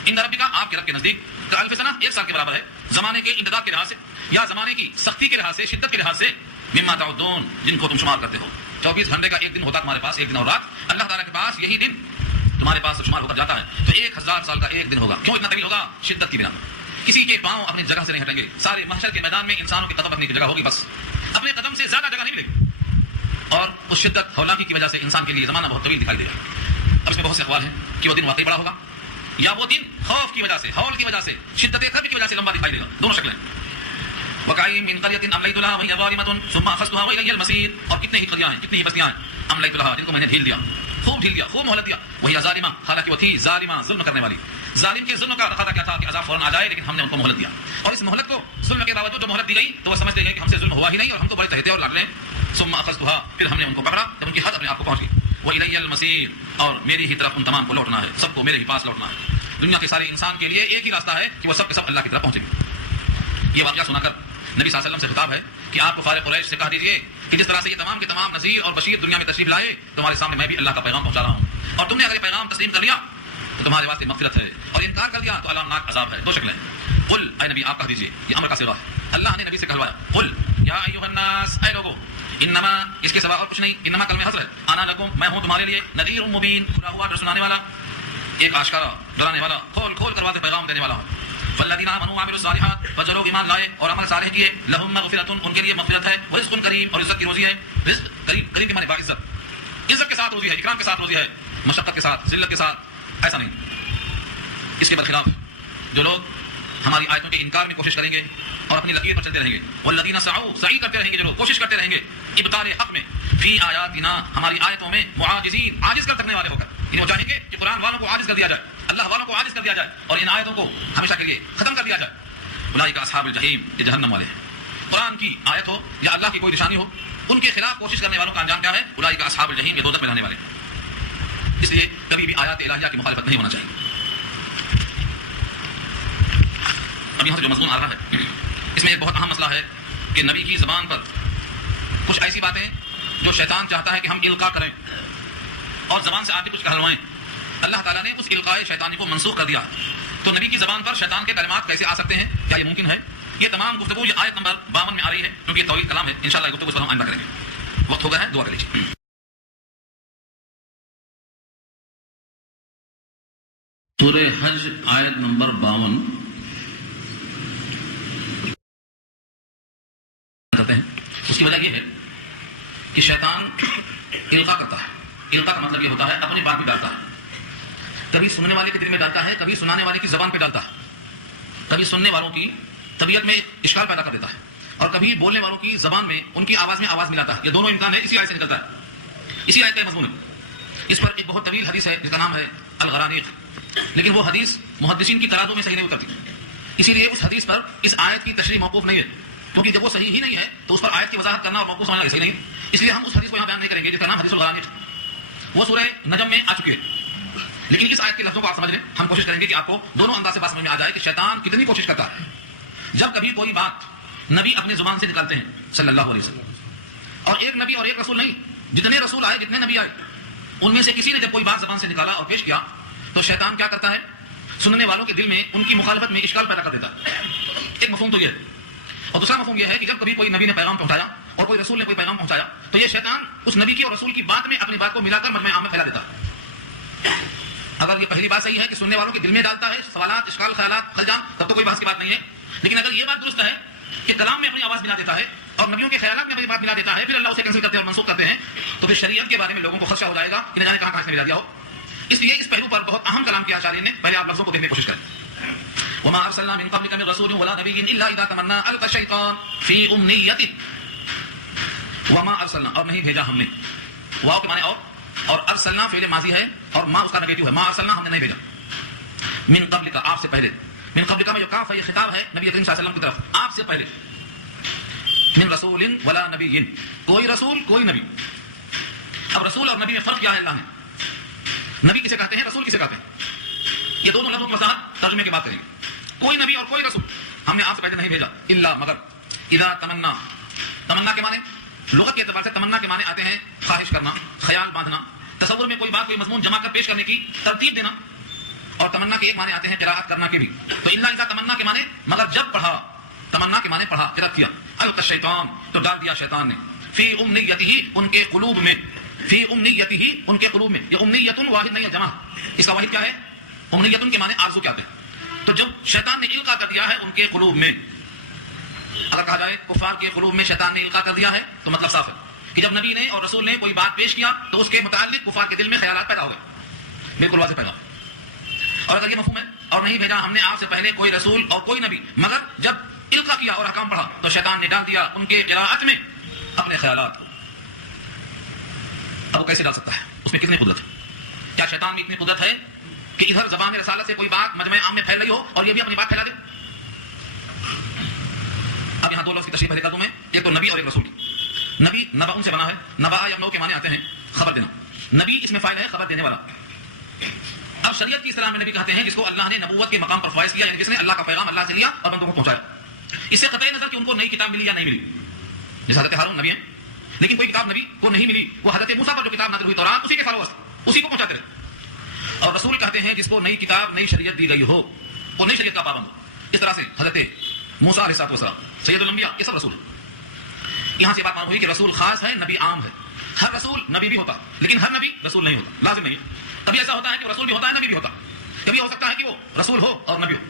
عند ربک آپ کے رب کے نزدیک كألف سنہ 1 سال کے برابر ہے، زمانے کے امتداد کے لحاظ سے یا زمانے کی سختی کے لحاظ سے، شدت کے لحاظ سے، مما تعدون جن کو تم شمار کرتے ہو. 24 گھنٹے کا ایک دن ہوتا تمہارے پاس، ایک دن اور رات، اللہ تعالیٰ کے پاس یہی دن تمہارے پاس شمار ہو کر جاتا ہے، تو 1000 سال کا ایک دن ہوگا. کیوں اتنا طویل ہوگا؟ شدت کی بنا. کسی کے پاؤں اپنی جگہ سے نہیں ہٹیں گے. سارے محشر کے میدان میں انسانوں کے قدم رکھنے کی جگہ ہوگی، بس اپنے قدم سے زیادہ جگہ نہیں ملے گی. اور اس شدت ہولناکی کی وجہ سے انسان کے لیے زمانہ بہت طویل دکھائی دے گا. اب اس میں بہت سے اقوال ہیں کہ وہ دن واقعی بڑا ہوگا یا وہ دن خوف کی وجہ سے، ہول کی وجہ سے، شدت قبر کی وجہ سے لمبا دکھائی دے گا. دونوں شکلیں. وَكَأَيِّن مِّن قَرْيَةٍ أَمْلَيْتُ لَهَا وَهِيَ ظَالِمَةٌ ثُمَّ أَخَذْتُهَا وَإِلَيَّ الْمَصِيرُ. اور کتنے ہی قریاں ہیں، کتنی ہی بستیاں ہیں أَمْلَيْتُ لَهَا، جن کو میں نے ڈھیل دیا، خوب ڈھیل دیا، خوب مہلت دیا. وَهِيَ ظَالِمَةٌ، حالانکہ وہ تھی ظالمہ، ظلم کرنے والی. ظالم کے ظلم کا ارادہ کیا تھا کہ عذاب فوراً آ جائے، لیکن ہم نے ان کو مہلت دیا. اور اس مہلت کو، ظلم کے باوجود جو مہلت دی گئی، تو وہ سمجھتے ہیں کہ ہم سے ظلم ہوا ہی نہیں اور ہم تو بڑے تہتے اور لاڈلے. ثم أخذتها، پھر ہم نے ان کو پکڑا جب ان کی حد اپنے آپ کو پہنچ گئی. وإلي المصير، اور میری ہی طرف ان تمام کو لوٹنا ہے، سب کو میرے ہی پاس لوٹنا ہے. دنیا کے سارے انسان کے لیے ایک ہی راستہ ہے کہ وہ سب کے سب اللہ کی طرف پہنچیں گے. یہ واقعہ سنا کر نبی صلی اللہ علیہ وسلم سے خطاب ہے کہ آپ کو فارغ قریش سے کہہ دیجئے کہ جس طرح سے یہ تمام کے تمام نذیر اور بشیر دنیا میں تشریف لائے، تمہارے سامنے میں بھی اللہ کا پیغام پہنچا رہا ہوں. اور تم نے اگر یہ پیغام تسلیم کر لیا تو تمہارے واسطے مغفرت ہے، اور انکار کر دیا تو المناک عذاب ہے. دو شکلیں. قل، اے نبی آپ کہہ دیجئے، یہ امر کا صیغہ ہے، اللہ نے نبی سے کہلوایا. قل یا ایھا الناس، اے لوگوں، انما، اس کے سوا اور کچھ نہیں، انما کلمہ حصر ہے، انا لکم، میں ہوں تمہارے لیے، نذیر مبین، کھلا ہوا ڈر سنانے والا، ایک آشکارا ڈرانے والا، کھول کھول کر واضح پیغام دینے والا ہوں. والذین آمنوا وعملوا الصالحات، جو لوگ ایمان لائے اور عمل صالح کیے، لہم مغفرۃ، ان کے لیے مغفرت ہے، ورزق کریم، اور عزت کی روزی ہے. رزق کریم، کریم کے معنی باعزت، عزت کے ساتھ روزی ہے، اکرام کے ساتھ روزی ہے، مشقت کے ساتھ، ذلت کے ساتھ ایسا نہیں. اس کے برخلاف جو لوگ ہماری آیتوں کے انکار میں کوشش کریں گے اور اپنی لکیر پر چلتے رہیں گے، والذین سعوا، سعی کرتے رہیں گے، جو لوگ کوشش کرتے رہیں گے ابطال حق میں، فی آیاتنا، ہماری آیتوں میں، معاجزین، عاجز کر سکنے والے ہو کر. وہ چاہیں گے کہ قرآن والوں کو عاجز کر دیا جائے، اللہ والوں کو عاجز کر دیا جائے اور ان آیتوں کو ہمیشہ کے لیے ختم کر دیا جائے. اولئک اصحاب الجحیم، یہ جہنم والے ہیں. قرآن کی آیت ہو یا اللہ کی کوئی نشانی ہو، ان کے خلاف کوشش کرنے والوں کا انجام کیا ہے؟ اولئک اصحاب الجحیم، یہ دوزخ میں رہنے والے ہیں. اس لیے کبھی بھی آیات الہیہ کی مخالفت نہیں ہونا چاہیے. اب یہاں سے جو مضمون آ رہا ہے اس میں ایک بہت اہم مسئلہ ہے کہ نبی کی زبان پر کچھ ایسی باتیں جو شیطان چاہتا ہے کہ ہم القاء کریں اور زبان سے آتے کچھ کہلوائیں، اللہ تعالیٰ نے اس القاء شیطانی کو منسوخ کر دیا. تو نبی کی زبان پر شیطان کے کلمات کیسے آ سکتے ہیں؟ کیا یہ ممکن ہے؟ یہ تمام گفتگو یہ آیت نمبر 52 میں آ رہی ہے، کیونکہ یہ طویل کلام ہے. انشاءاللہ یہ گفتگو اس پر ہم آئندہ کریں گے. وقت ہو گیا ہے، دعا کر لیجیے. سورہ حج آیت نمبر 52 کرتے ہیں. اس کی وجہ یہ ہے کہ شیطان القاء کرتا ہے. القاء کا مطلب یہ ہوتا ہے اپنی بات بھی ڈالتا ہے، کبھی سننے والے کے دل میں ڈالتا ہے، کبھی سنانے والے کی زبان پہ ڈالتا ہے، کبھی سننے والوں کی طبیعت میں اشکال پیدا کر دیتا ہے اور کبھی بولنے والوں کی زبان میں، ان کی آواز میں آواز ملاتا ہے. یہ دونوں امکان ہے، اسی آیت سے نکلتا ہے، اسی آیت کا مضمون ہے. اس پر ایک بہت طویل حدیث ہے جس کا نام ہے الغرانیق، لیکن وہ حدیث محدثین کی ترازو میں صحیح نہیں اترتی، اسی لیے اس حدیث پر اس آیت کی تشریح موقوف نہیں ہے، کیونکہ جب وہ صحیح ہی نہیں ہے تو اس پر آیت کی وضاحت کرنا اور موقوف سمجھنا صحیح نہیں. اس لیے ہم اس حدیث کو یہاں بیان نہیں کریں گے جس کا نام حدیث الغرانیق. وہ سورہ نجم میں آ چکی ہے، لیکن اس آیت کے لفظوں کو آپ سمجھ لیں. ہم کوشش کریں گے کہ آپ کو دونوں انداز سے بات سمجھ میں آ جائے کہ شیطان کتنی کوشش کرتا ہے. جب کبھی کوئی بات نبی اپنے زبان سے نکالتے ہیں صلی اللہ علیہ وسلم، اور ایک نبی اور ایک رسول نہیں، جتنے رسول آئے، جتنے نبی آئے، ان میں سے کسی نے جب کوئی بات زبان سے نکالا اور پیش کیا تو شیطان کیا کرتا ہے؟ سننے والوں کے دل میں ان کی مخالفت میں اشکال پیدا کر دیتا ہے. ایک مفہوم تو یہ ہے. اور دوسرا مفہوم یہ ہے کہ جب کبھی کوئی نبی نے پیغام پہنچایا اور کوئی رسول نے کوئی پیغام پہنچایا تو یہ شیطان اس نبی کی اور رسول کی بات میں اپنی بات کو ملا کر مجمع عام میں پھیلا دیتا ہے. اگر یہ پہلی بات صحیح ہے کہ سننے والوں کے دل میں ڈالتا ہے سوالات، اشکال، خیالات، خلجان، تب تو کوئی بحث کی بات نہیں ہے. لیکن اگر یہ بات درست ہے کہ کلام میں اپنی آواز ملا دیتا ہے اور نبیوں کے خیالات میں اپنی بات ملا دیتا ہے، پھر اللہ اسے کینسل کرتے ہیں اور منسوخ کرتے ہیں، تو پھر شریعت کے بارے میں لوگوں کو خدشہ ہو جائے گا کہ نہ جانے کہاں کہاں سے ملا دیا ہو. اس لیے اس پہلو پر بہت اہم کلام کیا شاعر نے. پہلے آپ لفظوں کو دیکھنے کی کوشش کریں. وما ارسلنا من قبلك من رسول ولا نبي الا اذا تمنى القى الشيطان في امنيته. وما ارسلنا، اور نہیں بھیجا ہم نے، واو کے معنی اور ارسلنا فعل ماضی ہے اور ما اس کا نیگیٹو ہے. ما ارسلنا، ہم نے نہیں بھیجا. من قبلك، آپ سے پہلے. من قبلك میں جو کاف ہے یہ خطاب ہے نبی کریم صلی اللہ علیہ وسلم کی طرف، آپ سے پہلے. من رسول ولا نبی، کوئی رسول کوئی نبی. اب رسول اور نبی میں فرق کیا ہے؟ اللہ نے نبی کسے کہتے ہیں، رسول کسے کہتے ہیں، یہ دونوں لفظوں کی وضاحت ترجمے کے بعد کریں گے. کوئی نبی اور کوئی رسول ہم نے آپ سے پہلے نہیں بھیجا، الا مگر. اذا تمنا، تمنا کے معنی لغت کے اعتبار سے تمنا کے معنی آتے ہیں خواہش کرنا، خیال باندھنا، تصور میں کوئی بات، کوئی مضمون جمع کر پیش کرنے کی ترتیب دینا. اور تمنا کے ایک معنی آتے ہیں قراءت کرنا کے بھی. تو الا اذا تمنا کے معنی مگر جب پڑھا، تمنا کے معنی پڑھا، قراءت کیا. القى الشیطان، تو ڈال دیا شیطان نے. فی امنیتہ ان کے قلوب میں، فی امنیتہ ان کے قلوب میں، یہ امنیت واحد نہیں ہے جمع، اس کا واحد کیا ہے؟ امنیت کے معنی آرزو کیا ہوتے ہیں؟ تو جب شیطان نے القاء کر دیا ہے ان کے قلوب میں، اگر کہا جائے کفار کے قلوب میں شیطان نے القاء کر دیا ہے تو مطلب صاف ہے کہ جب نبی نے اور رسول نے کوئی بات پیش کیا تو اس کے متعلق کفار کے دل میں خیالات پیدا ہو گئے، بالکل واضح پیدا. اور اگر یہ مفہوم ہے اور نہیں بھیجا ہم نے آپ سے پہلے کوئی رسول اور کوئی نبی مگر جب القاء کیا اور احکام پڑھا تو شیطان نے ڈال دیا ان کے قراءت میں اپنے خیالات کو. اب وہ کیسے ڈال سکتا ہے؟ اس میں کتنی قدرت ہے؟ کیا شیطان میں اتنی قدرت ہے کہ ادھر زبان رسالت سے کوئی بات مجمع عام میں پھیل رہی ہو اور یہ بھی اپنی بات پھیلا دے؟ اب یہاں دو لفظ کی تشریح پہلے کر دوں میں، ایک تو نبی اور ایک رسول کی. نبی نبا سے بنا ہے، نبا یا نو کے معنی آتے ہیں خبر دینا، نبی اس میں فاعل ہے خبر دینے والا. اب شریعت کی اصطلاح میں نبی کہتے ہیں جس کو اللہ نے نبوت کے مقام پر فائز کیا، یعنی جس نے اللہ کا پیغام اللہ سے لیا اور بندوں کو پہنچایا. اس سے قطعی نظر کہ ان کو نئی کتاب ملی یا نہیں ملی، جیسے حضرت ہارون نبی ہیں لیکن کوئی کتاب نبی کو نہیں ملی، وہ حضرت موسیٰ پر جو کتاب نازل ہوئی تورات اسی کے فالوورز اسی کو پہنچاتے رہے. اور رسول کہتے ہیں جس کو نئی کتاب نئی شریعت دی گئی ہو وہ نئی شریعت کا پابند ہو. اس طرح سے حضرت موسیٰ علیہ السلام، سید الانبیاء، یہ سب رسول ہیں. یہاں سے بات معلوم ہوئی کہ رسول خاص ہے، نبی عام ہے. ہر رسول نبی بھی ہوتا لیکن ہر نبی رسول نہیں ہوتا، لازم نہیں ہے. کبھی ایسا ہوتا ہے کہ رسول بھی ہوتا ہے نبی بھی ہوتا، کبھی ہو سکتا ہے کہ وہ رسول ہو اور نبی ہو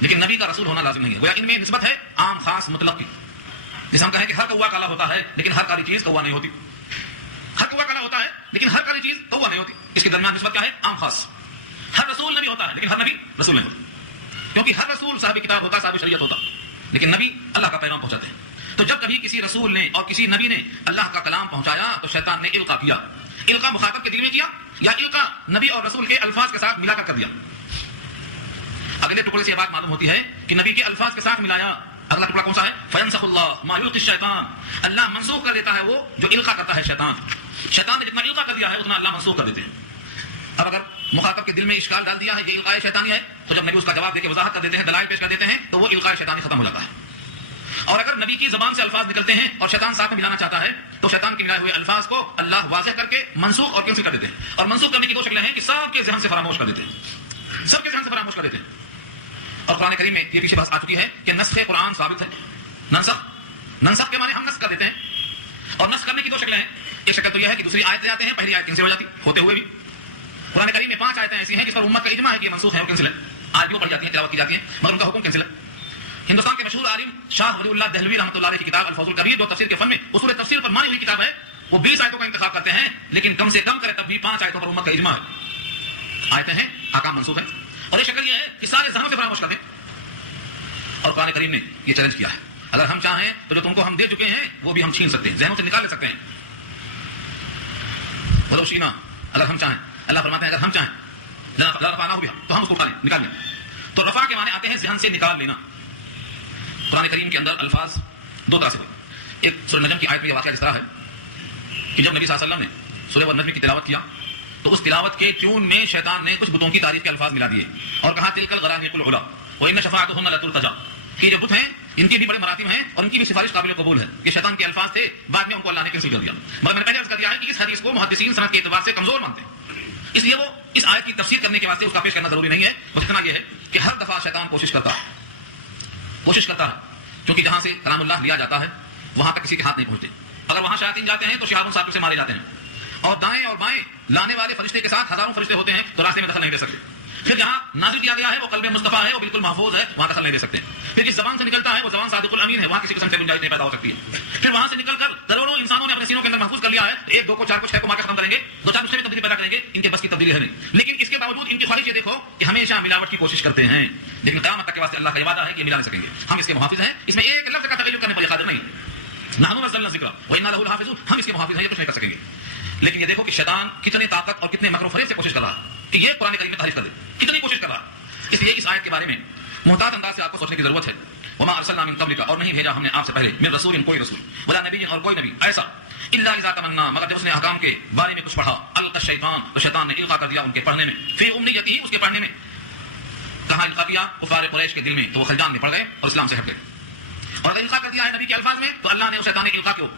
لیکن نبی کا رسول ہونا لازم نہیں ہے. گویا ان میں نسبت ہے عام خاص مطلق کی. جیسے ہم کہیں کہ ہر کوا کالا ہوتا ہے لیکن ہر کالی چیز کوا نہیں ہوتی، ہر کوا کالا ہوتا ہے لیکن ہر کالی چیز کوا نہیں ہوتی. اس کے درمیان نسبت کیا ہے؟ عام خاص. ہر رسول نبی ہوتا ہے لیکن ہر نبی رسول نہیں ہوتا، کیونکہ ہر رسول صاحب کتاب ہوتا، صاحب شریعت ہوتا، لیکن نبی اللہ کا پیغام پہنچاتے ہیں. تو جب کبھی کسی رسول نے اور کسی نبی نے اللہ کا کلام پہنچایا تو شیطان نے القاء کیا. القاء مخاطب کے دل میں کیا یا القاء نبی اور رسول کے الفاظ کے ساتھ ملا کر دیا؟ اگلے ٹکڑے سے یہ بات معلوم ہوتی ہے کہ نبی کے الفاظ کے ساتھ ملایا. اگلا ٹکڑا کون سا ہے؟ فینسخ اللہ ما یلقی الشیطان، اللہ منسوخ کر دیتا ہے وہ جو القاء کرتا ہے شیطان. شیطان نے جتنا القاء کر دیا ہے اتنا اللہ منسوخ کر دیتے ہیں. اب اگر مخاطب کے دل میں اشکال ڈال دیا ہے یہ القاء شیطانی ہے تو جب نبی اس کا جواب دے کے وضاحت کر دیتے ہیں، دلائل پیش کر دیتے ہیں تو وہ القاء شیطانی ختم ہو جاتا ہے. اور اگر نبی کی زبان سے الفاظ نکلتے ہیں اور شیطان ساتھ میں ملانا چاہتا ہے تو شیطان کے ملائے ہوئے الفاظ کو اللہ واضح کر کے منسوخ اور کینسل کر دیتے ہیں. اور منسوخ کرنے کی دو شکلیں ہیں کہ سب کے ذہن سے فراموش کر دیتے ہیں، سب کے ذہن سے فراموش کر دیتے ہیں. اور قرآن کریم میں یہ پیچھے بحث آ چکی ہے کہ نسخ قرآن ثابت ہے. ننسخ کے معنی ہم نسخ کر دیتے ہیں. اور نسخ کرنے کی دو شکلیں ہیں. ایک شکل تو یہ ہے کہ دوسری آیت لے جاتے ہیں، پہلی آیت کینسل ہو جاتی ہوتے ہوئے بھی. قرآن کریم میں 5 آیتیں ایسی ہیں جس پر امت کا اجماع ہے کہ یہ منسوخ ہے اور کینسل ہے. آج بھی پڑھی جاتی ہیں، تلاوت کی جاتی ہیں مگر ان کا حکم کینسل ہے. ہندوستان کے مشہور عالم شاہ ولی اللہ دہلوی رحمۃ اللہ علیہ کی کتاب الفوز الکبیر جو تفسیر کے فن میں اصول تفسیر پر مانی ہوئی کتاب ہے، وہ 20 آیتوں کا انتخاب کرتے ہیں لیکن کم سے کم کرے تب بھی 5 آیتوں پر امت کا اجماع ہے. آیتیں ہیں، احکام منسوخ ہیں. اور یہ شکل یہ ہے کہ سارے ذہنوں سے فراموش کر دیں. اور قرآن کریم نے یہ چیلنج کیا ہے اگر ہم چاہیں تو جو تم کو ہم دے چکے ہیں وہ بھی ہم چھین سکتے ہیں، ذہنوں سے نکال لے سکتے ہیں. ولو شئنا، اگر ہم چاہیں، اللہ فرماتے ہیں اگر ہم چاہیں لرفعناہ بہا، تو ہم اس کو اٹھا لیں، نکال لیں. تو رفع کے معنی آتے ہیں ذہن سے نکال لینا. قرآن کریم کے اندر الفاظ دو طرح سے ہوئے. ایک سورہ نجم کی آیت میں یہ واقعہ اس طرح ہے کہ جب نبی صلی اللہ علیہ وسلم نے سورہ والنجم کی تلاوت کیا تو اس تلاوت کے ٹیون میں شیطان نے کچھ بتوں کی تعریف کے الفاظ ملا دیے اور کہا تلک الغرانیق العلا وان شفاعتهن لترتجى، کہ جو بت ہیں ان کی بھی بڑے مراتب ہیں اور ان کی بھی سفارش قابل قبول ہے. یہ شیطان کے الفاظ تھے، بعد میں ان کو اللہ نے کینسل کر دیا. مگر میں نے پہلے عرض کر دیا ہے کہ اس حدیث کو محدثین سند کے اعتبار سے کمزور مانتے ہیں، اس لیے وہ اس آیت کی تفسیر کرنے کے واسطے اس کا پیش کرنا ضروری نہیں ہے. بس اتنا یہ ہے کہ ہر دفعہ شیطان کوشش کرتا ہے کیونکہ جہاں سے کلام اللہ لیا جاتا ہے وہاں تک کسی کے ہاتھ نہیں پہنچتے. اگر وہاں شیاطین جاتے ہیں تو شہاب صاحب سے مارے جاتے ہیں، اور دائیں اور بائیں لانے والے فرشتے کے ساتھ ہزاروں فرشتے ہوتے ہیں تو راستے میں دخل نہیں دے سکتے. پھر جہاں نازل کیا گیا ہے وہ قلب مصطفیٰ ہے، وہ بالکل محفوظ ہے، وہاں دخل نہیں دے سکتے. پھر جس زبان سے نکلتا ہے وہ زبان صادق الامین ہے، وہاں کسی قسم سے گنجائش نہیں پیدا ہو سکتی ہے. پھر وہاں سے نکل کر کروڑوں انسانوں نے اپنے سینوں کے اندر محفوظ کر لیا ہے، 1 2 کو 4 کو 6 کو مار کے ختم کریں گے، 2 4 نسخے میں تبدیلی پیدا کریں گے، ان کے بس کی تبدیلی ہے نہیں. لیکن اس کے باوجود ان کی خواہش یہ دیکھو کہ ہمیشہ ملاوٹ کی کوشش کرتے ہیں، لیکن قیامت تک کے واسطے اللہ کا وعدہ ہے کہ ملا نہیں سکیں گے. ہم اس کے محافظ ہیں، اس میں ایک لفظ کا تغیر کرنے پر قادر نہیں. نحن نزلنا الذکر وانا له لحافظون، ہم اس کے محافظ ہیں، یہ کچھ نہیں کر سکیں گے. لیکن یہ دیکھو کہ شیطان کتنی طاقت اور کتنے مکر و فریب سے کوشش کر رہا ہے کہ یہ قرآن کریم میں تحریف کر دے، کتنی کوشش کر رہا ہے. اس لیے اس آیت کے بارے میں محتاط انداز سے آپ کو سوچنے کی ضرورت ہے. وما ارسلنا من قبلک، اور نہیں بھیجا ہم نے آپ سے پہلے، من رسول کوئی رسول، ولا نبی اور کوئی نبی ایسا، الا اذا تمنا، مگر جب اس نے احکام کے بارے میں کچھ پڑھا، القى الشیطان، تو شیطان نے القاء کر دیا ان کے پڑھنے میں، فی امنیتہ، اس کے پڑھنے میں. کہاں القاء کیا؟ کفار قریش کے دل میں، تو وہ خلجان میں پڑ گئے اور اسلام سے ہٹ گئے. اور اگر القاء کر دیا ہے نبی کے الفاظ میں تو اللہ نے اس شیطان کے القاء کو